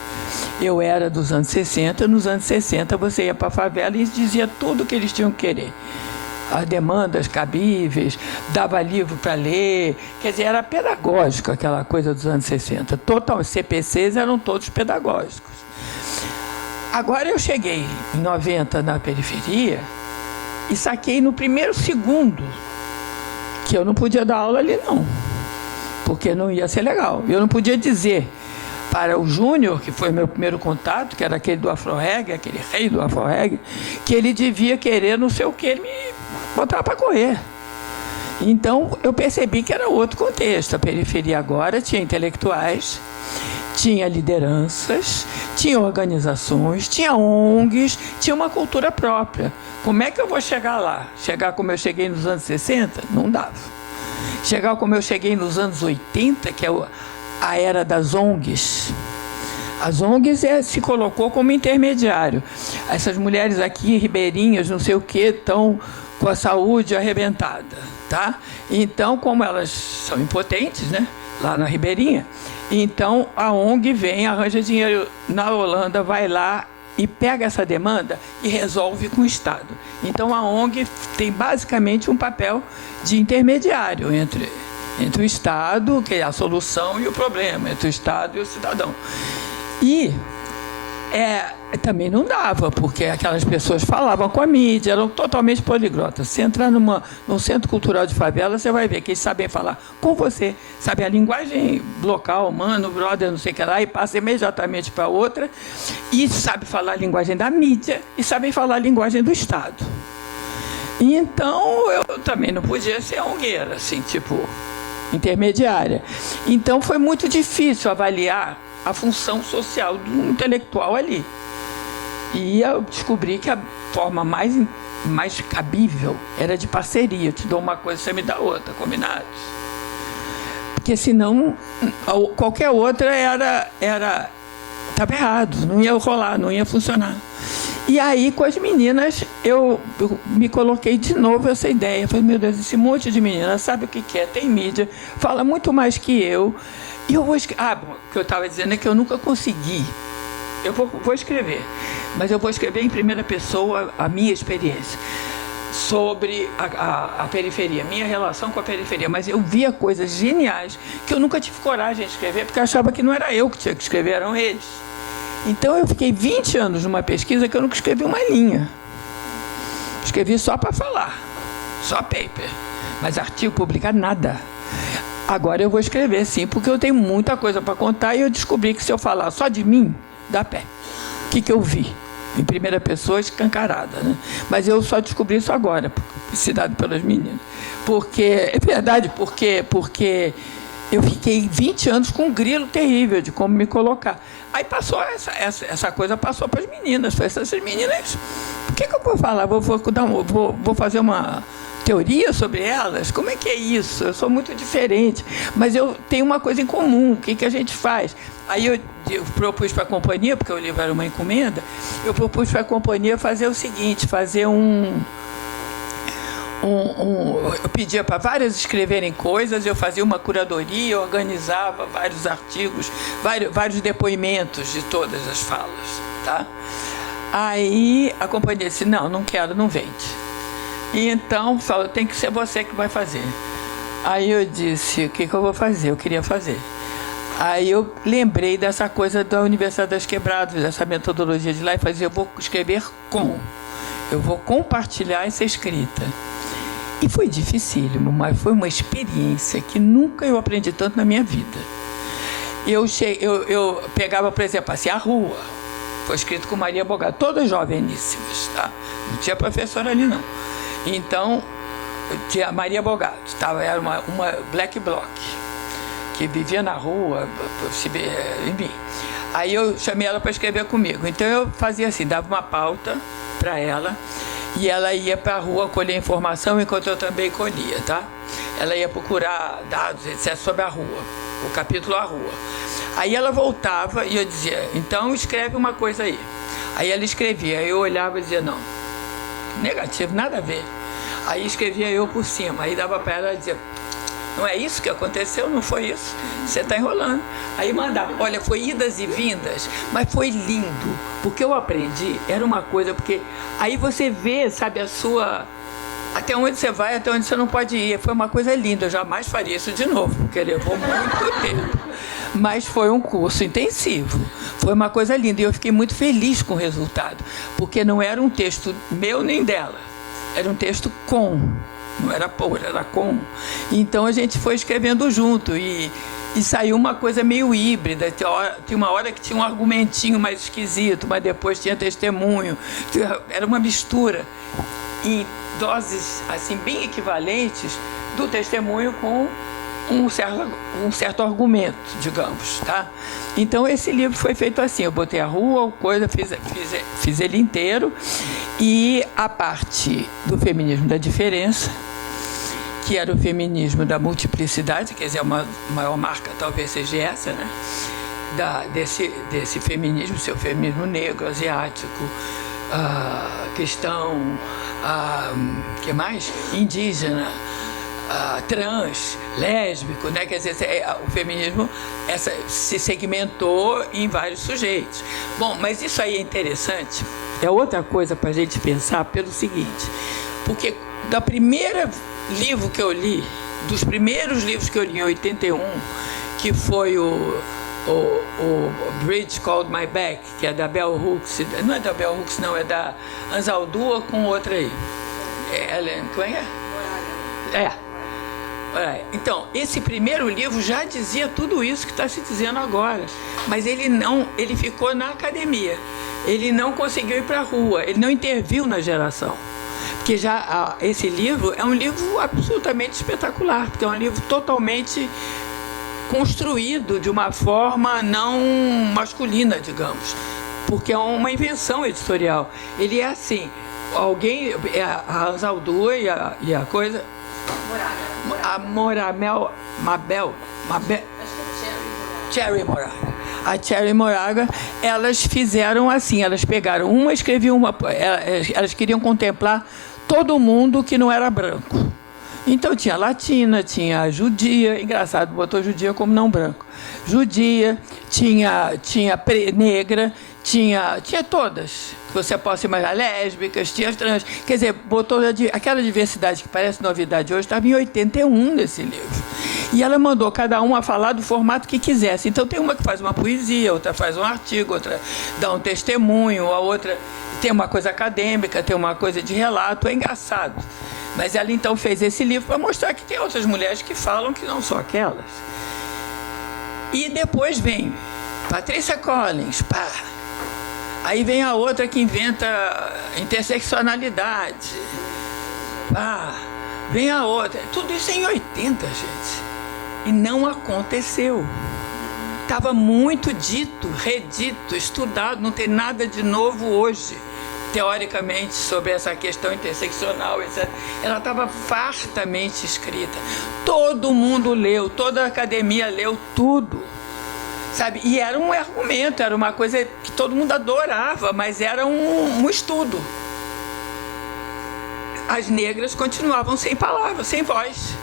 eu era dos anos 60, nos anos 60 você ia para a favela e dizia tudo o que eles tinham que querer. As demandas cabíveis, dava livro para ler, quer dizer, era pedagógico aquela coisa dos anos 60. Total, CPCs eram todos pedagógicos. Agora eu cheguei em 90 na periferia e saquei no primeiro segundo que eu não podia dar aula ali não, porque não ia ser legal. Eu não podia dizer para o Júnior, que foi meu primeiro contato, que era aquele do Afro-Reggae, aquele rei do Afro-Reggae, que ele devia querer não sei o que, ele me botava para correr. Então, eu percebi que era outro contexto. A periferia agora tinha intelectuais, tinha lideranças, tinha organizações, tinha ONGs, tinha uma cultura própria. Como é que eu vou chegar lá? Chegar como eu cheguei nos anos 60? Não dava. Chegar como eu cheguei nos anos 80, que é a era das ONGs. As ONGs se colocou como intermediário. Essas mulheres aqui, ribeirinhas, não sei o quê, estão com a saúde arrebentada, tá? Então, como elas são impotentes, né? Lá na ribeirinha, então a ONG vem, arranja dinheiro na Holanda, vai lá e pega essa demanda e resolve com o Estado. Então, a ONG tem basicamente um papel de intermediário entre o Estado, que é a solução, e o problema, entre o Estado e o cidadão. E também não dava, porque aquelas pessoas falavam com a mídia, eram totalmente poliglotas. Se entrar num centro cultural de favela, você vai ver que eles sabem falar com você, sabem a linguagem local, mano, brother, não sei o que lá, e passa imediatamente para outra, e sabe falar a linguagem da mídia, e sabem falar a linguagem do Estado. E então, eu também não podia ser ongueira, assim, tipo, intermediária. Então, foi muito difícil avaliar a função social do intelectual ali. E eu descobri que a forma mais cabível era de parceria. Eu te dou uma coisa, você me dá outra, combinados? Porque senão, qualquer outra estava errado, não ia rolar, não ia funcionar. E aí, com as meninas, eu me coloquei de novo essa ideia. Eu falei, meu Deus, esse monte de meninas sabe o que é, tem mídia, fala muito mais que eu. E eu vou escrever. Bom, o que eu estava dizendo é que eu nunca consegui. Eu vou escrever, mas eu vou escrever em primeira pessoa a minha experiência sobre a periferia, minha relação com a periferia. Mas eu via coisas geniais que eu nunca tive coragem de escrever, porque eu achava que não era eu que tinha que escrever, eram eles. Então, eu fiquei 20 anos numa pesquisa que eu nunca escrevi uma linha. Escrevi só para falar, só paper, mas artigo publicado, nada. Agora eu vou escrever, sim, porque eu tenho muita coisa para contar e eu descobri que se eu falar só de mim, dá pé. O que eu vi? em primeira pessoa, escancarada, né? Mas eu só descobri isso agora, ensinado pelas meninas. Porque, é verdade, porque eu fiquei 20 anos com um grilo terrível de como me colocar. Aí passou, essa coisa passou para as meninas. Essas meninas, o que eu vou falar? Vou fazer uma teoria sobre elas? Como é que é isso? Eu sou muito diferente, mas eu tenho uma coisa em comum. O que a gente faz? Aí eu propus para a companhia, porque o livro era uma encomenda, eu propus para a companhia fazer o seguinte, fazer eu pedia para várias escreverem coisas, eu fazia uma curadoria, organizava vários artigos, vários depoimentos de todas as falas, tá? Aí a companhia disse, não quero, não vende. E então falou, tem que ser você que vai fazer. Aí eu disse, o que eu vou fazer? Eu queria fazer. Aí eu lembrei dessa coisa da Universidade das Quebradas, dessa metodologia de lá, e fazia, eu vou escrever eu vou compartilhar essa escrita. E foi dificílimo, mas foi uma experiência que nunca eu aprendi tanto na minha vida. Eu pegava, por exemplo, assim, A Rua, foi escrito com Maria Bogado, todas joveníssimas, tá? Não tinha professora ali, não. Então, tinha Maria Bogado, era uma black bloc, que vivia na rua, enfim. Aí eu chamei ela para escrever comigo. Então eu fazia assim, dava uma pauta para ela, e ela ia para a rua colher informação, enquanto eu também colhia, tá? Ela ia procurar dados, etc., sobre a rua, o capítulo A Rua. Aí ela voltava e eu dizia, então escreve uma coisa aí. Aí ela escrevia, aí eu olhava e dizia, não, negativo, nada a ver. Aí escrevia eu por cima, aí dava para ela e dizia, não é isso que aconteceu, não foi isso, você está enrolando. Aí mandava, olha, foi idas e vindas, mas foi lindo, porque eu aprendi, era uma coisa, porque aí você vê, sabe, até onde você vai, até onde você não pode ir. Foi uma coisa linda, eu jamais faria isso de novo, porque levou muito tempo. Mas foi um curso intensivo, foi uma coisa linda, e eu fiquei muito feliz com o resultado, porque não era um texto meu nem dela, era um texto não era por, era com. Então a gente foi escrevendo junto e saiu uma coisa meio híbrida. Tinha uma hora que tinha um argumentinho mais esquisito, mas depois tinha testemunho. Era uma mistura em doses assim bem equivalentes do testemunho com um certo argumento, digamos, tá? Então esse livro foi feito assim, eu botei a rua, fiz ele inteiro, e a parte do feminismo da diferença, que era o feminismo da multiplicidade, quer dizer, a maior marca talvez seja essa, né? Desse feminismo, seu feminismo negro, asiático, cristão, que mais? Indígena, trans, lésbico, né? Quer dizer, o feminismo se segmentou em vários sujeitos. Bom, mas isso aí é interessante, é outra coisa para a gente pensar pelo seguinte, porque da primeira livro que eu li, dos primeiros livros que eu li em 81, que foi o Bridge Called My Back, que é da Bell Hooks, não é da Bell Hooks, não, é da Anzaldúa com outra aí. Como é que é? Então, esse primeiro livro já dizia tudo isso que está se dizendo agora, mas ele ficou na academia, ele não conseguiu ir para a rua, ele não interviu na geração. Porque esse livro é um livro absolutamente espetacular, porque é um livro totalmente construído de uma forma não masculina, digamos, porque é uma invenção editorial. Ele é assim, a Anzaldúa e a coisa... Mabel, Cherry Moraga. A Cherry Moraga, elas fizeram assim, elas pegaram escreviam elas queriam contemplar todo mundo que não era branco. Então tinha latina, tinha judia, engraçado, botou judia como não branco. Judia, tinha negra, tinha todas. Você possa imaginar, lésbicas, tinha trans. Quer dizer, botou aquela diversidade que parece novidade hoje, estava em 81 nesse livro. E ela mandou cada uma falar do formato que quisesse. Então tem uma que faz uma poesia, outra faz um artigo, outra dá um testemunho, a outra tem uma coisa acadêmica, tem uma coisa de relato, é engraçado. Mas ela então fez esse livro para mostrar que tem outras mulheres que falam que não são aquelas. E depois vem Patricia Collins, Aí vem a outra que inventa interseccionalidade. Vem a outra. Tudo isso em 80, gente. E não aconteceu. Estava muito dito, redito, estudado, não tem nada de novo hoje, teoricamente, sobre essa questão interseccional, etc. Ela estava fartamente escrita. Todo mundo leu, toda a academia leu tudo, sabe? E era um argumento, era uma coisa que todo mundo adorava, mas era um estudo. As negras continuavam sem palavras, sem voz.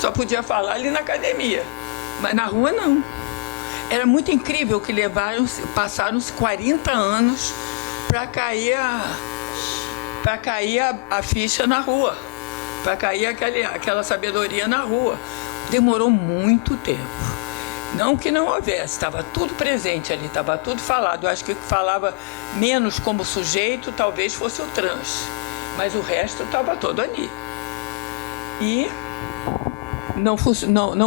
Só podia falar ali na academia, mas na rua não. Era muito incrível que passaram-se 40 anos para cair a ficha na rua, para cair aquela sabedoria na rua. Demorou muito tempo. Não que não houvesse, estava tudo presente ali, estava tudo falado. Eu acho que o que falava menos como sujeito talvez fosse o trans, mas o resto estava todo ali. E não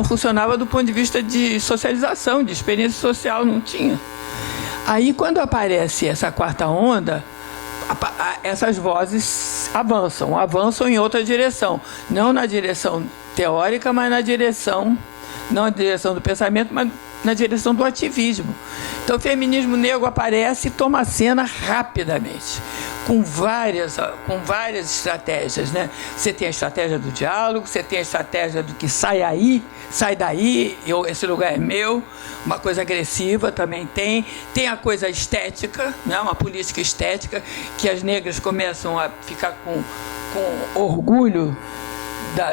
funcionava do ponto de vista de socialização, de experiência social, não tinha. Aí, quando aparece essa quarta onda, essas vozes avançam em outra direção. Não na direção teórica, mas na direção, não na direção do pensamento, mas na direção do ativismo. Então, o feminismo negro aparece e toma a cena rapidamente, com várias estratégias, né? Você tem a estratégia do diálogo, você tem a estratégia do que sai daí, esse lugar é meu, uma coisa agressiva também tem a coisa estética, né? Uma política estética, que as negras começam a ficar com orgulho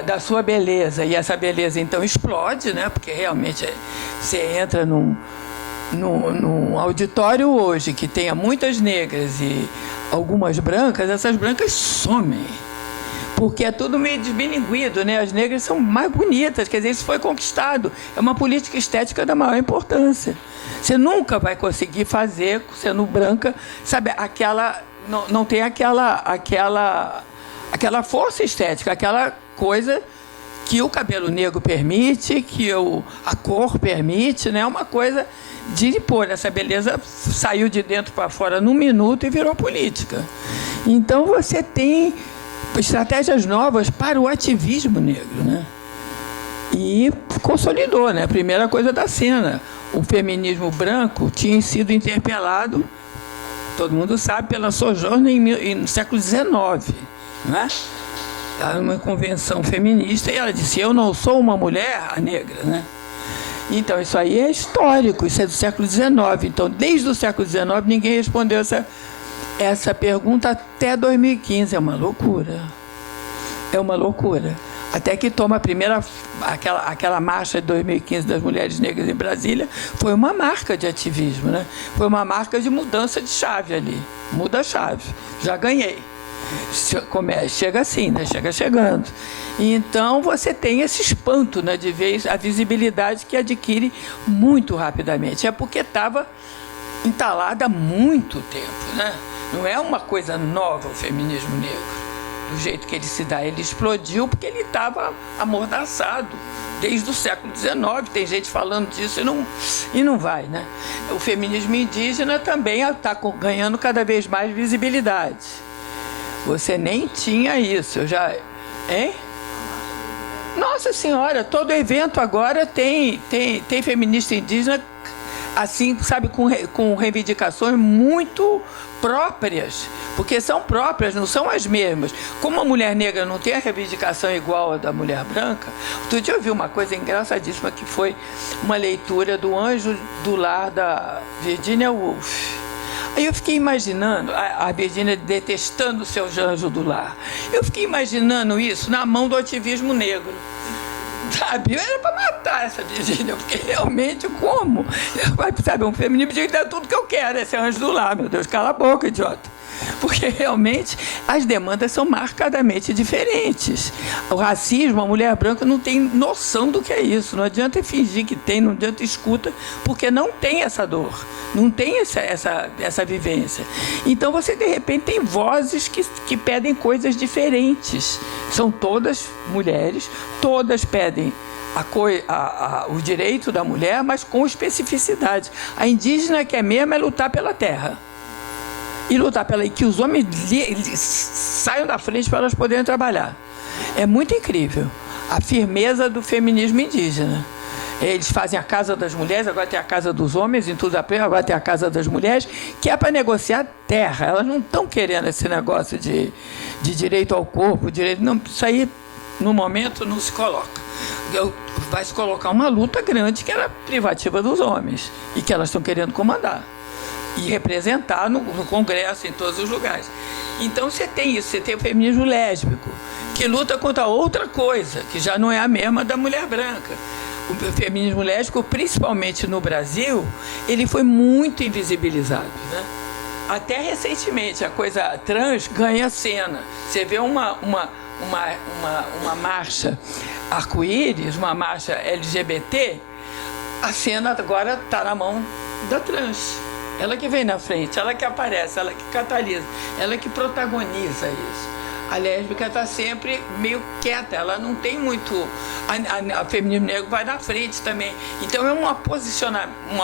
da sua beleza, e essa beleza então explode, né? Porque realmente você entra num auditório hoje que tenha muitas negras e algumas brancas, essas brancas somem, porque é tudo meio desbilinguido, né? As negras são mais bonitas, quer dizer, isso foi conquistado, é uma política estética da maior importância. Você nunca vai conseguir fazer, sendo branca, sabe, não tem aquela força estética, aquela coisa que o cabelo negro permite, que a cor permite, né? Uma coisa de pôr essa beleza, saiu de dentro para fora num minuto e virou política. Então você tem estratégias novas para o ativismo negro, né? E consolidou, né? A primeira coisa da cena, o feminismo branco tinha sido interpelado, todo mundo sabe, pela Sojourner no século XIX, né? Era uma convenção feminista e ela disse: eu não sou uma mulher negra, né? Então, isso aí é histórico, isso é do século XIX. Então, desde o século XIX, ninguém respondeu essa pergunta até 2015. É uma loucura. É uma loucura. Até que toma a primeira... Aquela marcha de 2015 das mulheres negras em Brasília foi uma marca de ativismo, né? Foi uma marca de mudança de chave ali. Muda a chave. Já ganhei. Chega assim, né? Chega chegando. Então, você tem esse espanto, né, de ver a visibilidade que adquire muito rapidamente. É porque estava entalada há muito tempo, né? Não é uma coisa nova o feminismo negro, do jeito que ele se dá. Ele explodiu porque ele estava amordaçado desde o século XIX. Tem gente falando disso e não vai, né? O feminismo indígena também está ganhando cada vez mais visibilidade. Você nem tinha isso. Hein? Nossa Senhora, todo evento agora tem feminista indígena, assim, sabe, com reivindicações muito próprias, porque são próprias, não são as mesmas. Como a mulher negra não tem a reivindicação igual a da mulher branca, outro dia eu vi uma coisa engraçadíssima, que foi uma leitura do Anjo do Lar da Virginia Woolf. Aí eu fiquei imaginando, a Virginia detestando o seu Anjo do Lar, eu fiquei imaginando isso na mão do ativismo negro. Sabe, era para matar essa Virginia, porque realmente, como? Sabe, um feminismo diz: é tudo que eu quero, esse Anjo do Lar, meu Deus, cala a boca, idiota. Porque realmente as demandas são marcadamente diferentes. O racismo, a mulher branca não tem noção do que é isso. Não adianta fingir que tem, não adianta escuta, porque não tem essa dor, não tem essa vivência. Então você, de repente, tem vozes que pedem coisas diferentes. São todas mulheres, todas pedem o direito da mulher, mas com especificidade. A indígena quer mesmo é lutar pela terra. e lutar que os homens saiam da frente para elas poderem trabalhar. É muito incrível a firmeza do feminismo indígena. Eles fazem a Casa das Mulheres, agora tem a Casa dos Homens, em tudo a pleno, agora tem a Casa das Mulheres, que é para negociar terra. Elas não estão querendo esse negócio de direito ao corpo, direito. Não, isso aí, no momento, não se coloca. Vai se colocar uma luta grande que era privativa dos homens e que elas estão querendo comandar e representar no Congresso, em todos os lugares. Então você tem isso, você tem o feminismo lésbico, que luta contra outra coisa, que já não é a mesma da mulher branca. O feminismo lésbico, principalmente no Brasil, ele foi muito invisibilizado, né? Até recentemente, a coisa trans ganha cena. Você vê uma marcha arco-íris, uma marcha LGBT, a cena agora está na mão da trans. Ela que vem na frente, ela que aparece, ela que catalisa, ela que protagoniza isso. A lésbica está sempre meio quieta, ela não tem muito... A feminismo negro vai na frente também. Então é uma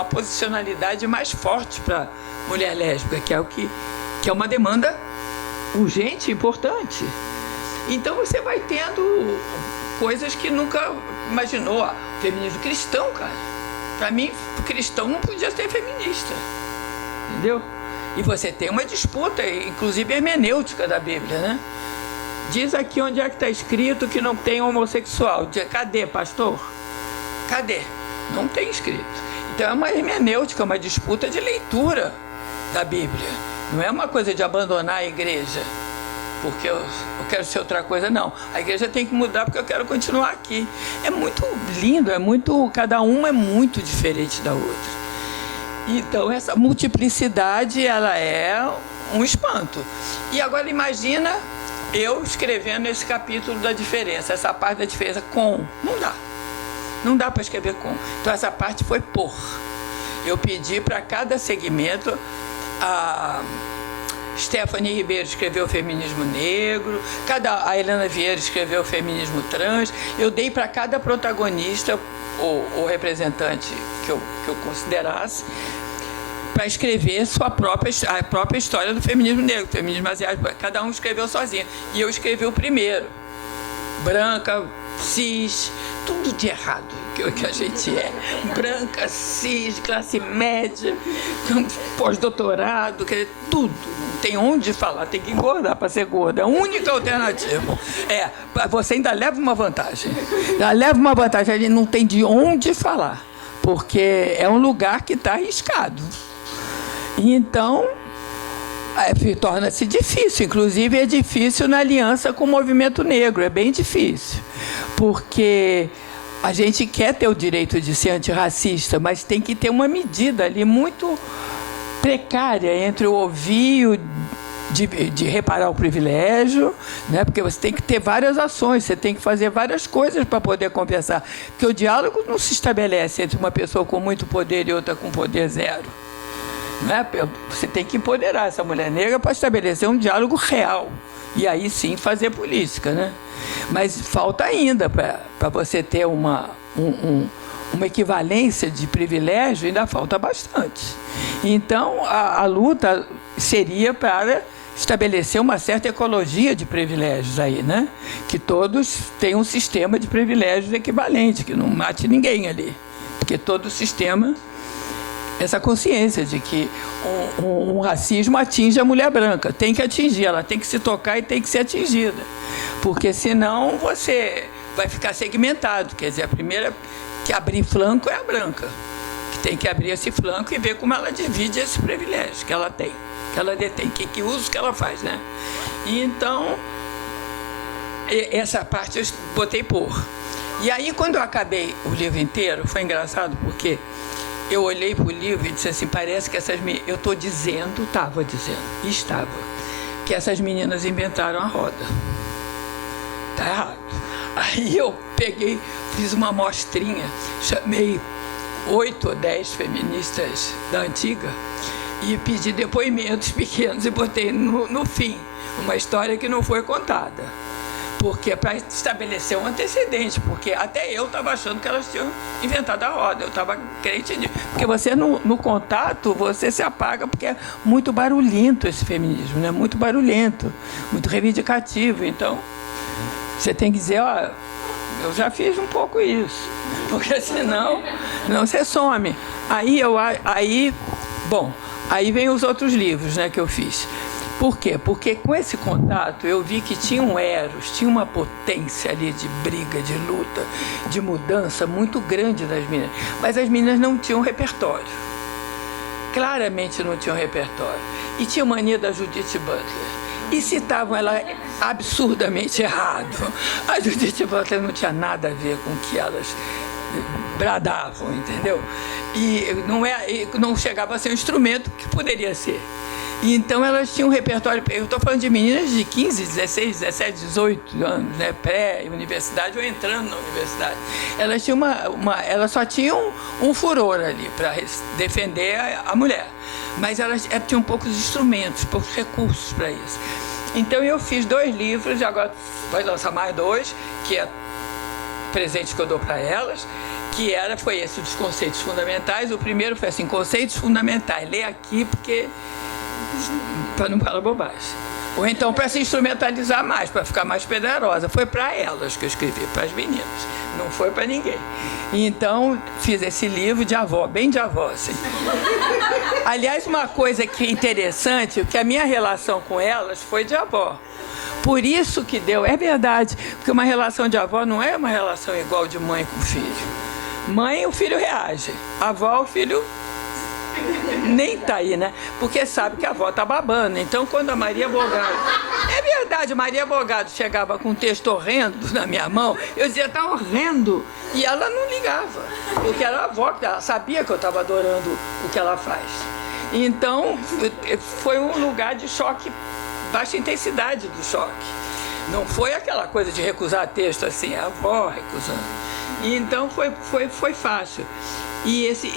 posicionalidade mais forte para mulher lésbica, que é uma demanda urgente, importante. Então você vai tendo coisas que nunca imaginou. Feminismo cristão, cara. Para mim, cristão não podia ser feminista. Entendeu? E você tem uma disputa, inclusive hermenêutica da Bíblia, né? Diz aqui onde é que está escrito que não tem homossexual. Cadê, pastor? Cadê? Não tem escrito. Então é uma hermenêutica, uma disputa de leitura da Bíblia. Não é uma coisa de abandonar a igreja porque eu quero ser outra coisa, não. A igreja tem que mudar porque eu quero continuar aqui. É muito lindo, cada uma é muito diferente da outra. Então essa multiplicidade, ela é um espanto. E agora imagina eu escrevendo esse capítulo da diferença, essa parte da diferença com. Não dá para escrever com. Então essa parte foi por. Eu pedi para cada segmento, a Stephanie Ribeiro escreveu o feminismo negro, a Helena Vieira escreveu o feminismo trans. Eu dei para cada protagonista, ou representante que eu considerasse, para escrever a própria história do feminismo negro, do feminismo asiático. Cada um escreveu sozinho. E eu escrevi o primeiro. Branca, cis, tudo de errado que a gente é. Branca, cis, classe média, pós-doutorado, tudo. Não tem onde falar, tem que engordar para ser gorda. É a única alternativa. Você ainda leva uma vantagem. Ele não tem de onde falar, porque é um lugar que está arriscado. Então, torna-se difícil. Inclusive, é difícil na aliança com o movimento negro. É bem difícil. Porque a gente quer ter o direito de ser antirracista, mas tem que ter uma medida ali muito precária entre o ouvir de reparar o privilégio, né? Porque você tem que ter várias ações, você tem que fazer várias coisas para poder conversar. Porque o diálogo não se estabelece entre uma pessoa com muito poder e outra com poder zero. Né? Você tem que empoderar essa mulher negra para estabelecer um diálogo real. E aí sim fazer política. Né? Mas falta ainda para você ter uma equivalência de privilégio, ainda falta bastante. Então, a luta seria para estabelecer uma certa ecologia de privilégios aí, né? Que todos tenham um sistema de privilégios equivalente, que não mate ninguém ali. Porque todo sistema... essa consciência de que um racismo atinge a mulher branca. Tem que atingir, ela tem que se tocar e tem que ser atingida. Porque senão você vai ficar segmentado. Quer dizer, a primeira que abrir flanco é a branca, que tem que abrir esse flanco e ver como ela divide esse privilégio que ela tem, que ela detém, que uso que ela faz, né? E então, essa parte eu botei por. E aí, quando eu acabei o livro inteiro, foi engraçado porque eu olhei para o livro e disse assim, parece que essas meninas... Eu estou dizendo, estava, que essas meninas inventaram a roda. Está errado. Aí eu peguei, fiz uma amostrinha, chamei 8 ou 10 feministas da antiga e pedi depoimentos pequenos e botei no fim uma história que não foi contada. porque para estabelecer um antecedente, porque até eu estava achando que elas tinham inventado a roda, eu estava crente nisso. Porque você, no contato, você se apaga, porque é muito barulhento esse feminismo, né? Muito barulhento, muito reivindicativo. Então, você tem que dizer, ó, eu já fiz um pouco isso, porque senão não você some. Aí vem os outros livros, né, que eu fiz. Por quê? Porque com esse contato eu vi que tinha um eros, tinha uma potência ali de briga, de luta, de mudança muito grande das meninas. Mas as meninas não tinham repertório. Claramente não tinham repertório. E tinha mania da Judith Butler. E citavam ela absurdamente errado. A Judith Butler não tinha nada a ver com o que elas bradavam, entendeu? E não chegava a ser um instrumento que poderia ser. E então elas tinham um repertório, eu estou falando de meninas de 15, 16, 17, 18 anos, né, pré-universidade ou entrando na universidade. Elas tinham elas só tinham um furor ali para defender a mulher, mas elas tinham poucos instrumentos, poucos recursos para isso. Então eu fiz 2 livros, e agora vai lançar mais 2, que é presente que eu dou para elas, foi esse dos conceitos fundamentais. O primeiro foi assim, conceitos fundamentais, lê aqui porque para não falar bobagem. Ou então para se instrumentalizar mais, para ficar mais poderosa. Foi para elas que eu escrevi, para as meninas, não foi para ninguém. Então fiz esse livro de avó, bem de avó, assim. Aliás, uma coisa que é interessante, que a minha relação com elas foi de avó. Por isso que deu, é verdade, porque uma relação de avó não é uma relação igual de mãe com filho. Mãe, o filho reage. A avó, o filho nem tá aí, né? Porque sabe que a avó tá babando. Então, quando a Maria Bogado... É verdade, Maria Bogado chegava com um texto horrendo na minha mão, eu dizia, tá horrendo. E ela não ligava, porque era a avó, que ela sabia que eu estava adorando o que ela faz. Então, foi um lugar de choque, baixa intensidade do choque. Não foi aquela coisa de recusar texto assim, a avó recusando. E então foi fácil.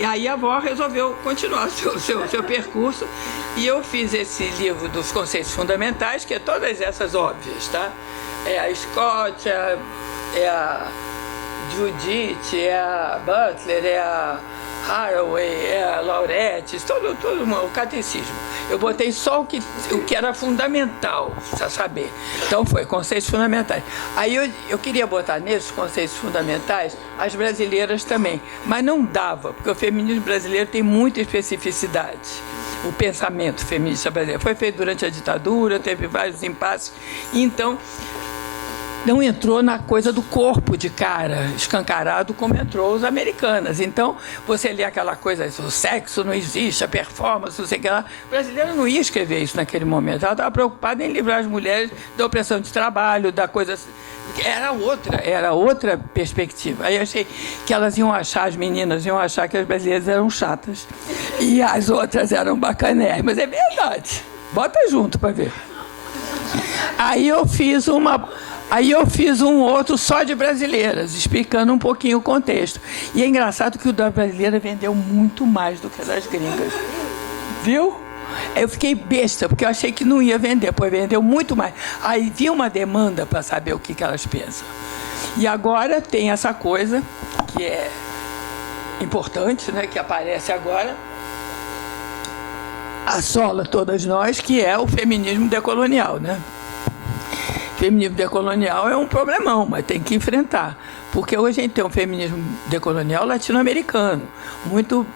Aí a avó resolveu continuar o seu percurso, e eu fiz esse livro dos conceitos fundamentais, que é todas essas óbvias, tá? É a Scott, é a Judith, é a Butler, é a Haraway, é a Lauretis, todo o catecismo. Eu botei só o que era fundamental, para saber. Então foi conceitos fundamentais. Aí eu queria botar nesses conceitos fundamentais as brasileiras também, mas não dava, porque o feminismo brasileiro tem muita especificidade. O pensamento feminista brasileiro foi feito durante a ditadura, teve vários impasses, então não entrou na coisa do corpo de cara, escancarado, como entrou os americanas. Então, você lê aquela coisa, o sexo não existe, a performance, não sei o que lá. O brasileiro não ia escrever isso naquele momento. Ela estava preocupada em livrar as mulheres da opressão de trabalho, da coisa... Era outra perspectiva. Aí eu achei que elas iam achar, as meninas iam achar que as brasileiras eram chatas e as outras eram bacanérrimas. Mas é verdade. Bota junto para ver. Aí eu fiz um outro só de brasileiras, explicando um pouquinho o contexto. E é engraçado que o da brasileira vendeu muito mais do que o das gringas. Viu? Eu fiquei besta, porque eu achei que não ia vender, pois vendeu muito mais. Aí vi uma demanda para saber o que elas pensam. E agora tem essa coisa, que é importante, né, que aparece agora, assola todas nós, que é o feminismo decolonial, né? O feminismo decolonial é um problemão, mas tem que enfrentar. Porque hoje a gente tem um feminismo decolonial latino-americano, muito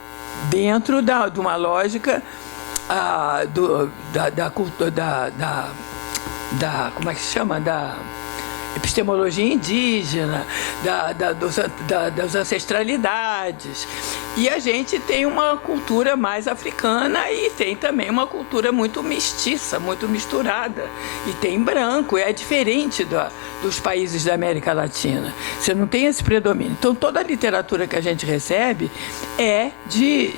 dentro de uma lógica como é que se chama? Da epistemologia indígena, das ancestralidades. E a gente tem uma cultura mais africana e tem também uma cultura muito mestiça, muito misturada. E tem branco, é diferente dos países da América Latina. Você não tem esse predomínio. Então, toda a literatura que a gente recebe é de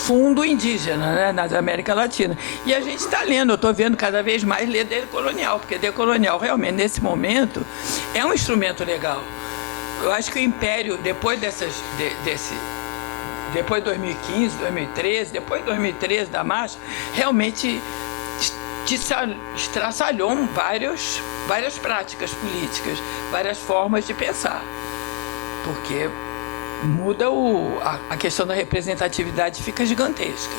fundo indígena, né, na América Latina. E a gente está lendo, eu estou vendo cada vez mais ler decolonial, porque decolonial realmente, nesse momento, é um instrumento legal. Eu acho que o Império, depois depois de 2015, 2013, depois de 2013 da marcha, realmente estraçalhou vários várias práticas políticas, várias formas de pensar, porque muda a questão da representatividade, fica gigantesca.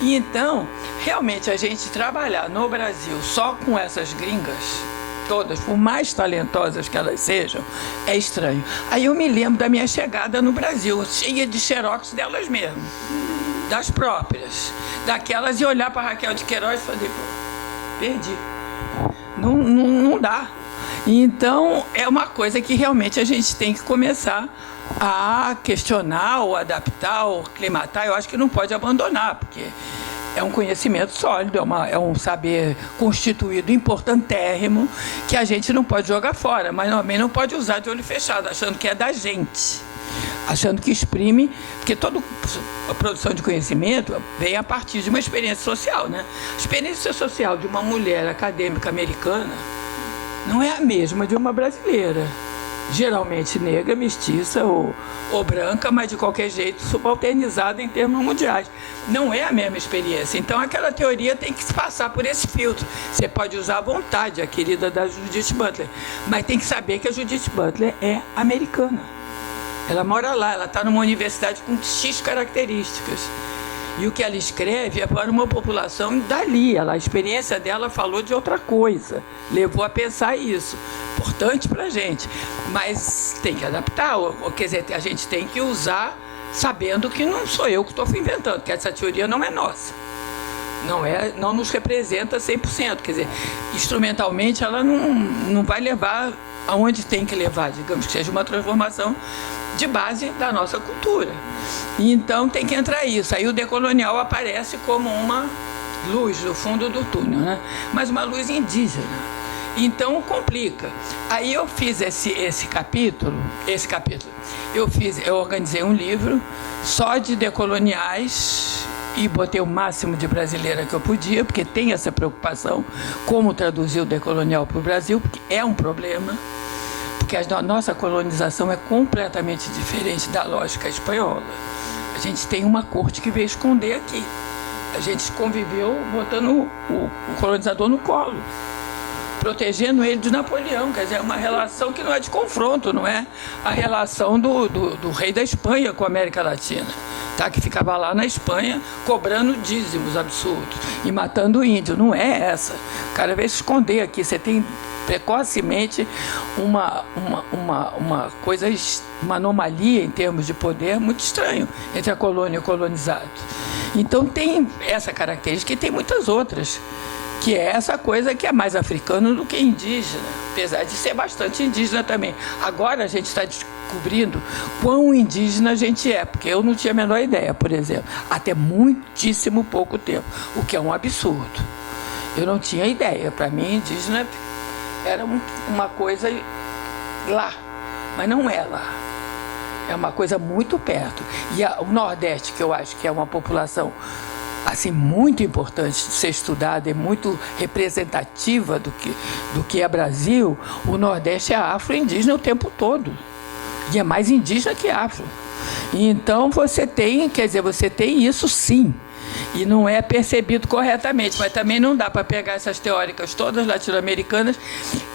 E então, realmente, a gente trabalhar no Brasil só com essas gringas, todas, por mais talentosas que elas sejam, é estranho. Aí eu me lembro da minha chegada no Brasil, cheia de xerox delas mesmo, das próprias, daquelas, e olhar para Raquel de Queiroz e falei, pô, perdi. Não dá. Então, é uma coisa que realmente a gente tem que começar a questionar, ou adaptar, ou aclimatar. Eu acho que não pode abandonar, porque é um conhecimento sólido, é um saber constituído importantérrimo, que a gente não pode jogar fora, mas também não pode usar de olho fechado, achando que é da gente, achando que exprime, porque toda a produção de conhecimento vem a partir de uma experiência social, né? A experiência social de uma mulher acadêmica americana não é a mesma de uma brasileira, geralmente negra, mestiça ou branca, mas de qualquer jeito subalternizada em termos mundiais. Não é a mesma experiência. Então, aquela teoria tem que se passar por esse filtro. Você pode usar à vontade a querida da Judith Butler, mas tem que saber que a Judith Butler é americana. Ela mora lá, ela está numa universidade com X características. E o que ela escreve é para uma população dali. A experiência dela falou de outra coisa, levou a pensar isso. Importante para a gente, mas tem que adaptar, quer dizer, a gente tem que usar sabendo que não sou eu que estou inventando, que essa teoria não é nossa. Não nos representa 100%, quer dizer, instrumentalmente ela não vai levar aonde tem que levar, digamos que seja uma transformação de base da nossa cultura. E então tem que entrar isso. Aí o decolonial aparece como uma luz no fundo do túnel, né? Mas uma luz indígena. Então complica. Aí eu fiz esse capítulo, eu organizei um livro só de decoloniais e botei o máximo de brasileira que eu podia, porque tem essa preocupação, como traduzir o decolonial para o Brasil, porque é um problema, porque a nossa colonização é completamente diferente da lógica espanhola. A gente tem uma corte que veio esconder aqui. A gente conviveu botando o colonizador no colo, protegendo ele de Napoleão. Quer dizer, é uma relação que não é de confronto, não é a relação do rei da Espanha com a América Latina, tá? Que ficava lá na Espanha cobrando dízimos absurdos e matando índio. Não é essa. O cara veio se esconder aqui. Você tem precocemente uma coisa, uma anomalia em termos de poder muito estranho entre a colônia e o colonizado. Então tem essa característica e tem muitas outras, que é essa coisa que é mais africana do que indígena, apesar de ser bastante indígena também. Agora a gente está descobrindo quão indígena a gente é, porque eu não tinha a menor ideia, por exemplo, até muitíssimo pouco tempo, o que é um absurdo. Eu não tinha ideia. Para mim, indígena era uma coisa lá, mas não é lá. É uma coisa muito perto. E o Nordeste, que eu acho que é uma população assim, muito importante de ser estudada e muito representativa do que é Brasil, o Nordeste é afro-indígena o tempo todo. E é mais indígena que afro. E então você tem isso sim. E não é percebido corretamente, mas também não dá para pegar essas teóricas todas latino-americanas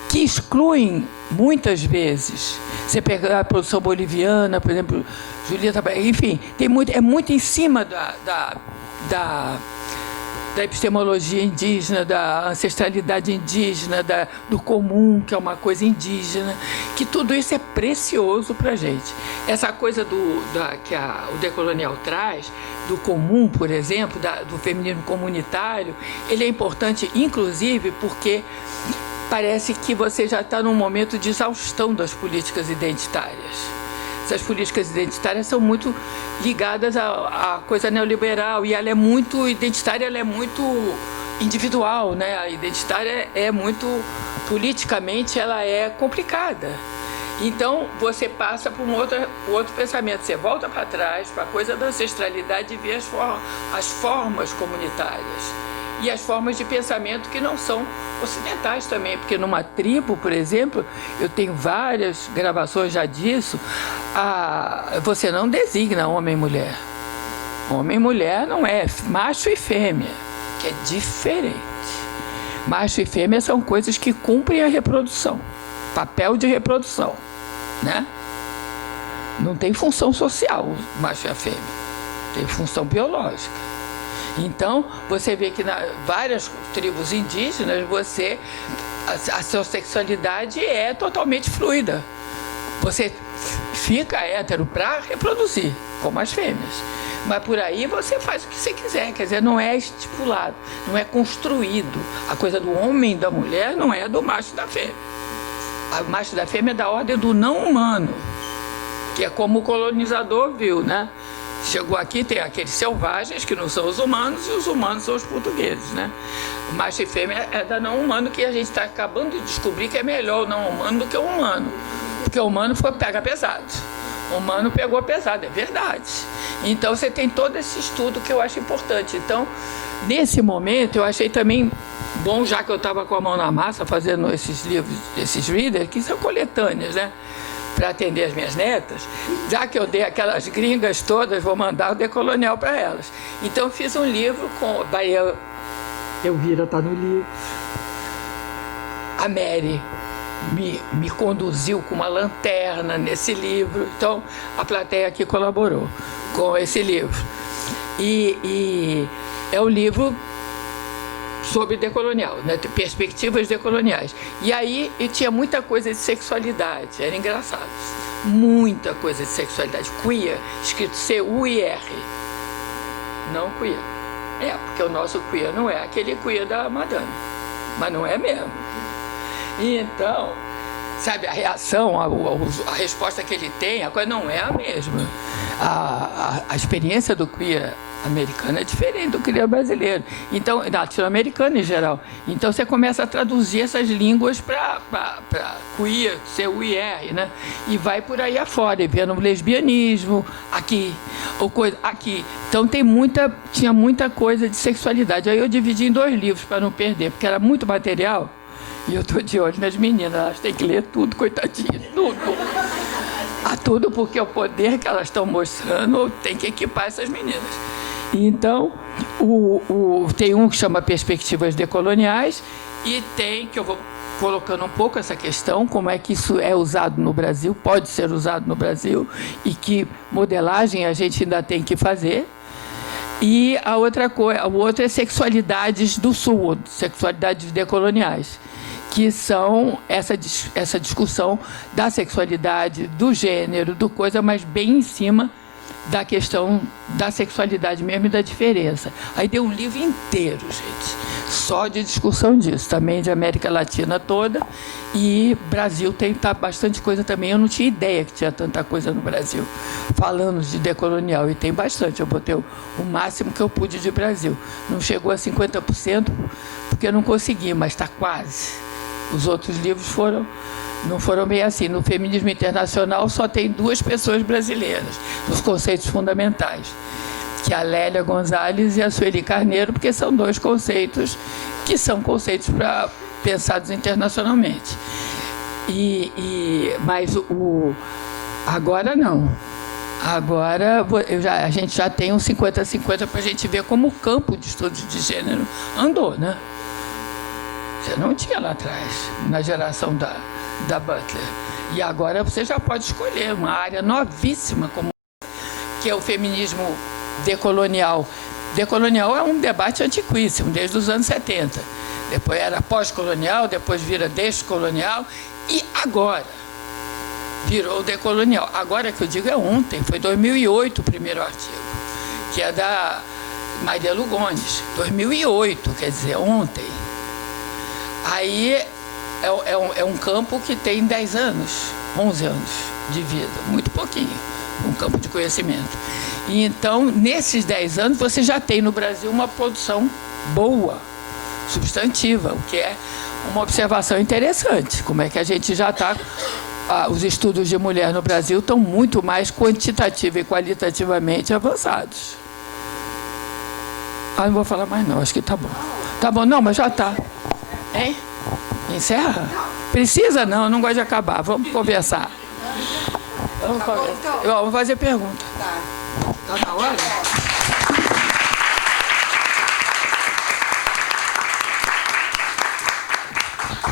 que excluem muitas vezes. Você pegar a produção boliviana, por exemplo, Julieta, enfim, é muito em cima da epistemologia indígena, da ancestralidade indígena, do comum, que é uma coisa indígena, que tudo isso é precioso para a gente. Essa coisa que o decolonial traz, do comum, por exemplo, do feminismo comunitário, ele é importante, inclusive, porque parece que você já está num momento de exaustão das políticas identitárias. Essas políticas identitárias são muito ligadas à coisa neoliberal e ela é muito identitária, ela é muito individual, né? A identitária é muito, politicamente, ela é complicada. Então, você passa para um outro pensamento, você volta para trás, para a coisa da ancestralidade e vê as formas comunitárias e as formas de pensamento que não são ocidentais também, porque numa tribo, por exemplo, eu tenho várias gravações já disso, você não designa homem e mulher. Homem e mulher não é macho e fêmea, que é diferente. Macho e fêmea são coisas que cumprem a reprodução, papel de reprodução, né? Não tem função social o macho e a fêmea, tem função biológica. Então, você vê que nas várias tribos indígenas, a sua sexualidade é totalmente fluida. Você fica hétero para reproduzir, como as fêmeas. Mas por aí você faz o que você quiser, quer dizer, não é estipulado, não é construído. A coisa do homem e da mulher não é do macho e da fêmea. O macho e da fêmea é da ordem do não humano, que é como o colonizador viu, né? Chegou aqui, tem aqueles selvagens que não são os humanos e os humanos são os portugueses, né? O macho e fêmea é da não humano, que a gente está acabando de descobrir que é melhor o não humano do que o humano. Porque o humano pega pesado. O humano pegou pesado, é verdade. Então você tem todo esse estudo que eu acho importante. Então, nesse momento, eu achei também bom, já que eu estava com a mão na massa fazendo esses livros, esses readers, que são coletâneas, né? Para atender as minhas netas, já que eu dei aquelas gringas todas, vou mandar o decolonial para elas. Então, eu fiz um livro com... Elvira está no livro. A Mary me conduziu com uma lanterna nesse livro. Então, a plateia aqui colaborou com esse livro. E é um livro sobre decolonial, né? Perspectivas decoloniais. E aí tinha muita coisa de sexualidade, era engraçado. Muita coisa de sexualidade. Queer, escrito C-U-I-R. Não queer. Porque o nosso queer não é aquele queer da Madame, mas não é mesmo. E então, sabe, a reação, a resposta que ele tem, a coisa não é a mesma. A experiência do queer americano é diferente do queer brasileiro. Então, latino-americano em geral. Então, você começa a traduzir essas línguas para queer, C-U-I-R, né? E vai por aí afora, e vendo o lesbianismo, aqui, ou coisa, aqui. Então, tinha muita coisa de sexualidade. Aí eu dividi em 2 livros para não perder, porque era muito material. E eu estou de olho nas meninas, elas têm que ler tudo, coitadinhas, tudo. Tudo, porque o poder que elas estão mostrando tem que equipar essas meninas. Então, tem um que chama Perspectivas Decoloniais e tem, que eu vou colocando um pouco essa questão, como é que isso é usado no Brasil, pode ser usado no Brasil, e que modelagem a gente ainda tem que fazer. E o outro é Sexualidades do Sul, Sexualidades Decoloniais, que são essa discussão da sexualidade, do gênero, do coisa, mas bem em cima da questão da sexualidade mesmo e da diferença. Aí deu um livro inteiro, gente, só de discussão disso, também de América Latina toda, e Brasil tem bastante coisa também. Eu não tinha ideia que tinha tanta coisa no Brasil, falando de decolonial, e tem bastante. Eu botei o máximo que eu pude de Brasil. Não chegou a 50%, porque eu não consegui, mas está quase. Os outros livros não foram bem assim. No Feminismo Internacional só tem 2 pessoas brasileiras, nos conceitos fundamentais, que é a Lélia Gonzalez e a Sueli Carneiro, porque são 2 conceitos que são conceitos pensados internacionalmente. Mas agora não. Agora a gente já tem um 50-50 para a gente ver como o campo de estudos de gênero andou, né? Você não tinha lá atrás, na geração da Butler. E agora você já pode escolher uma área novíssima, que é o feminismo decolonial. Decolonial é um debate antiquíssimo, desde os anos 70. Depois era pós-colonial, depois vira descolonial, e agora virou decolonial. Agora que eu digo é ontem, foi 2008 o primeiro artigo, que é da Maria Lugones. 2008, quer dizer, ontem. Aí é um campo que tem 10 anos, 11 anos de vida, muito pouquinho, um campo de conhecimento. E então, nesses 10 anos, você já tem no Brasil uma produção boa, substantiva, o que é uma observação interessante. Como é que a gente já está... os estudos de mulher no Brasil estão muito mais quantitativa e qualitativamente avançados. Não vou falar mais não, acho que tá bom. Tá bom, não, mas já está. Hein? Encerra? Precisa não, eu não gosto de acabar. Vamos conversar. Vamos fazer pergunta. Tá na hora?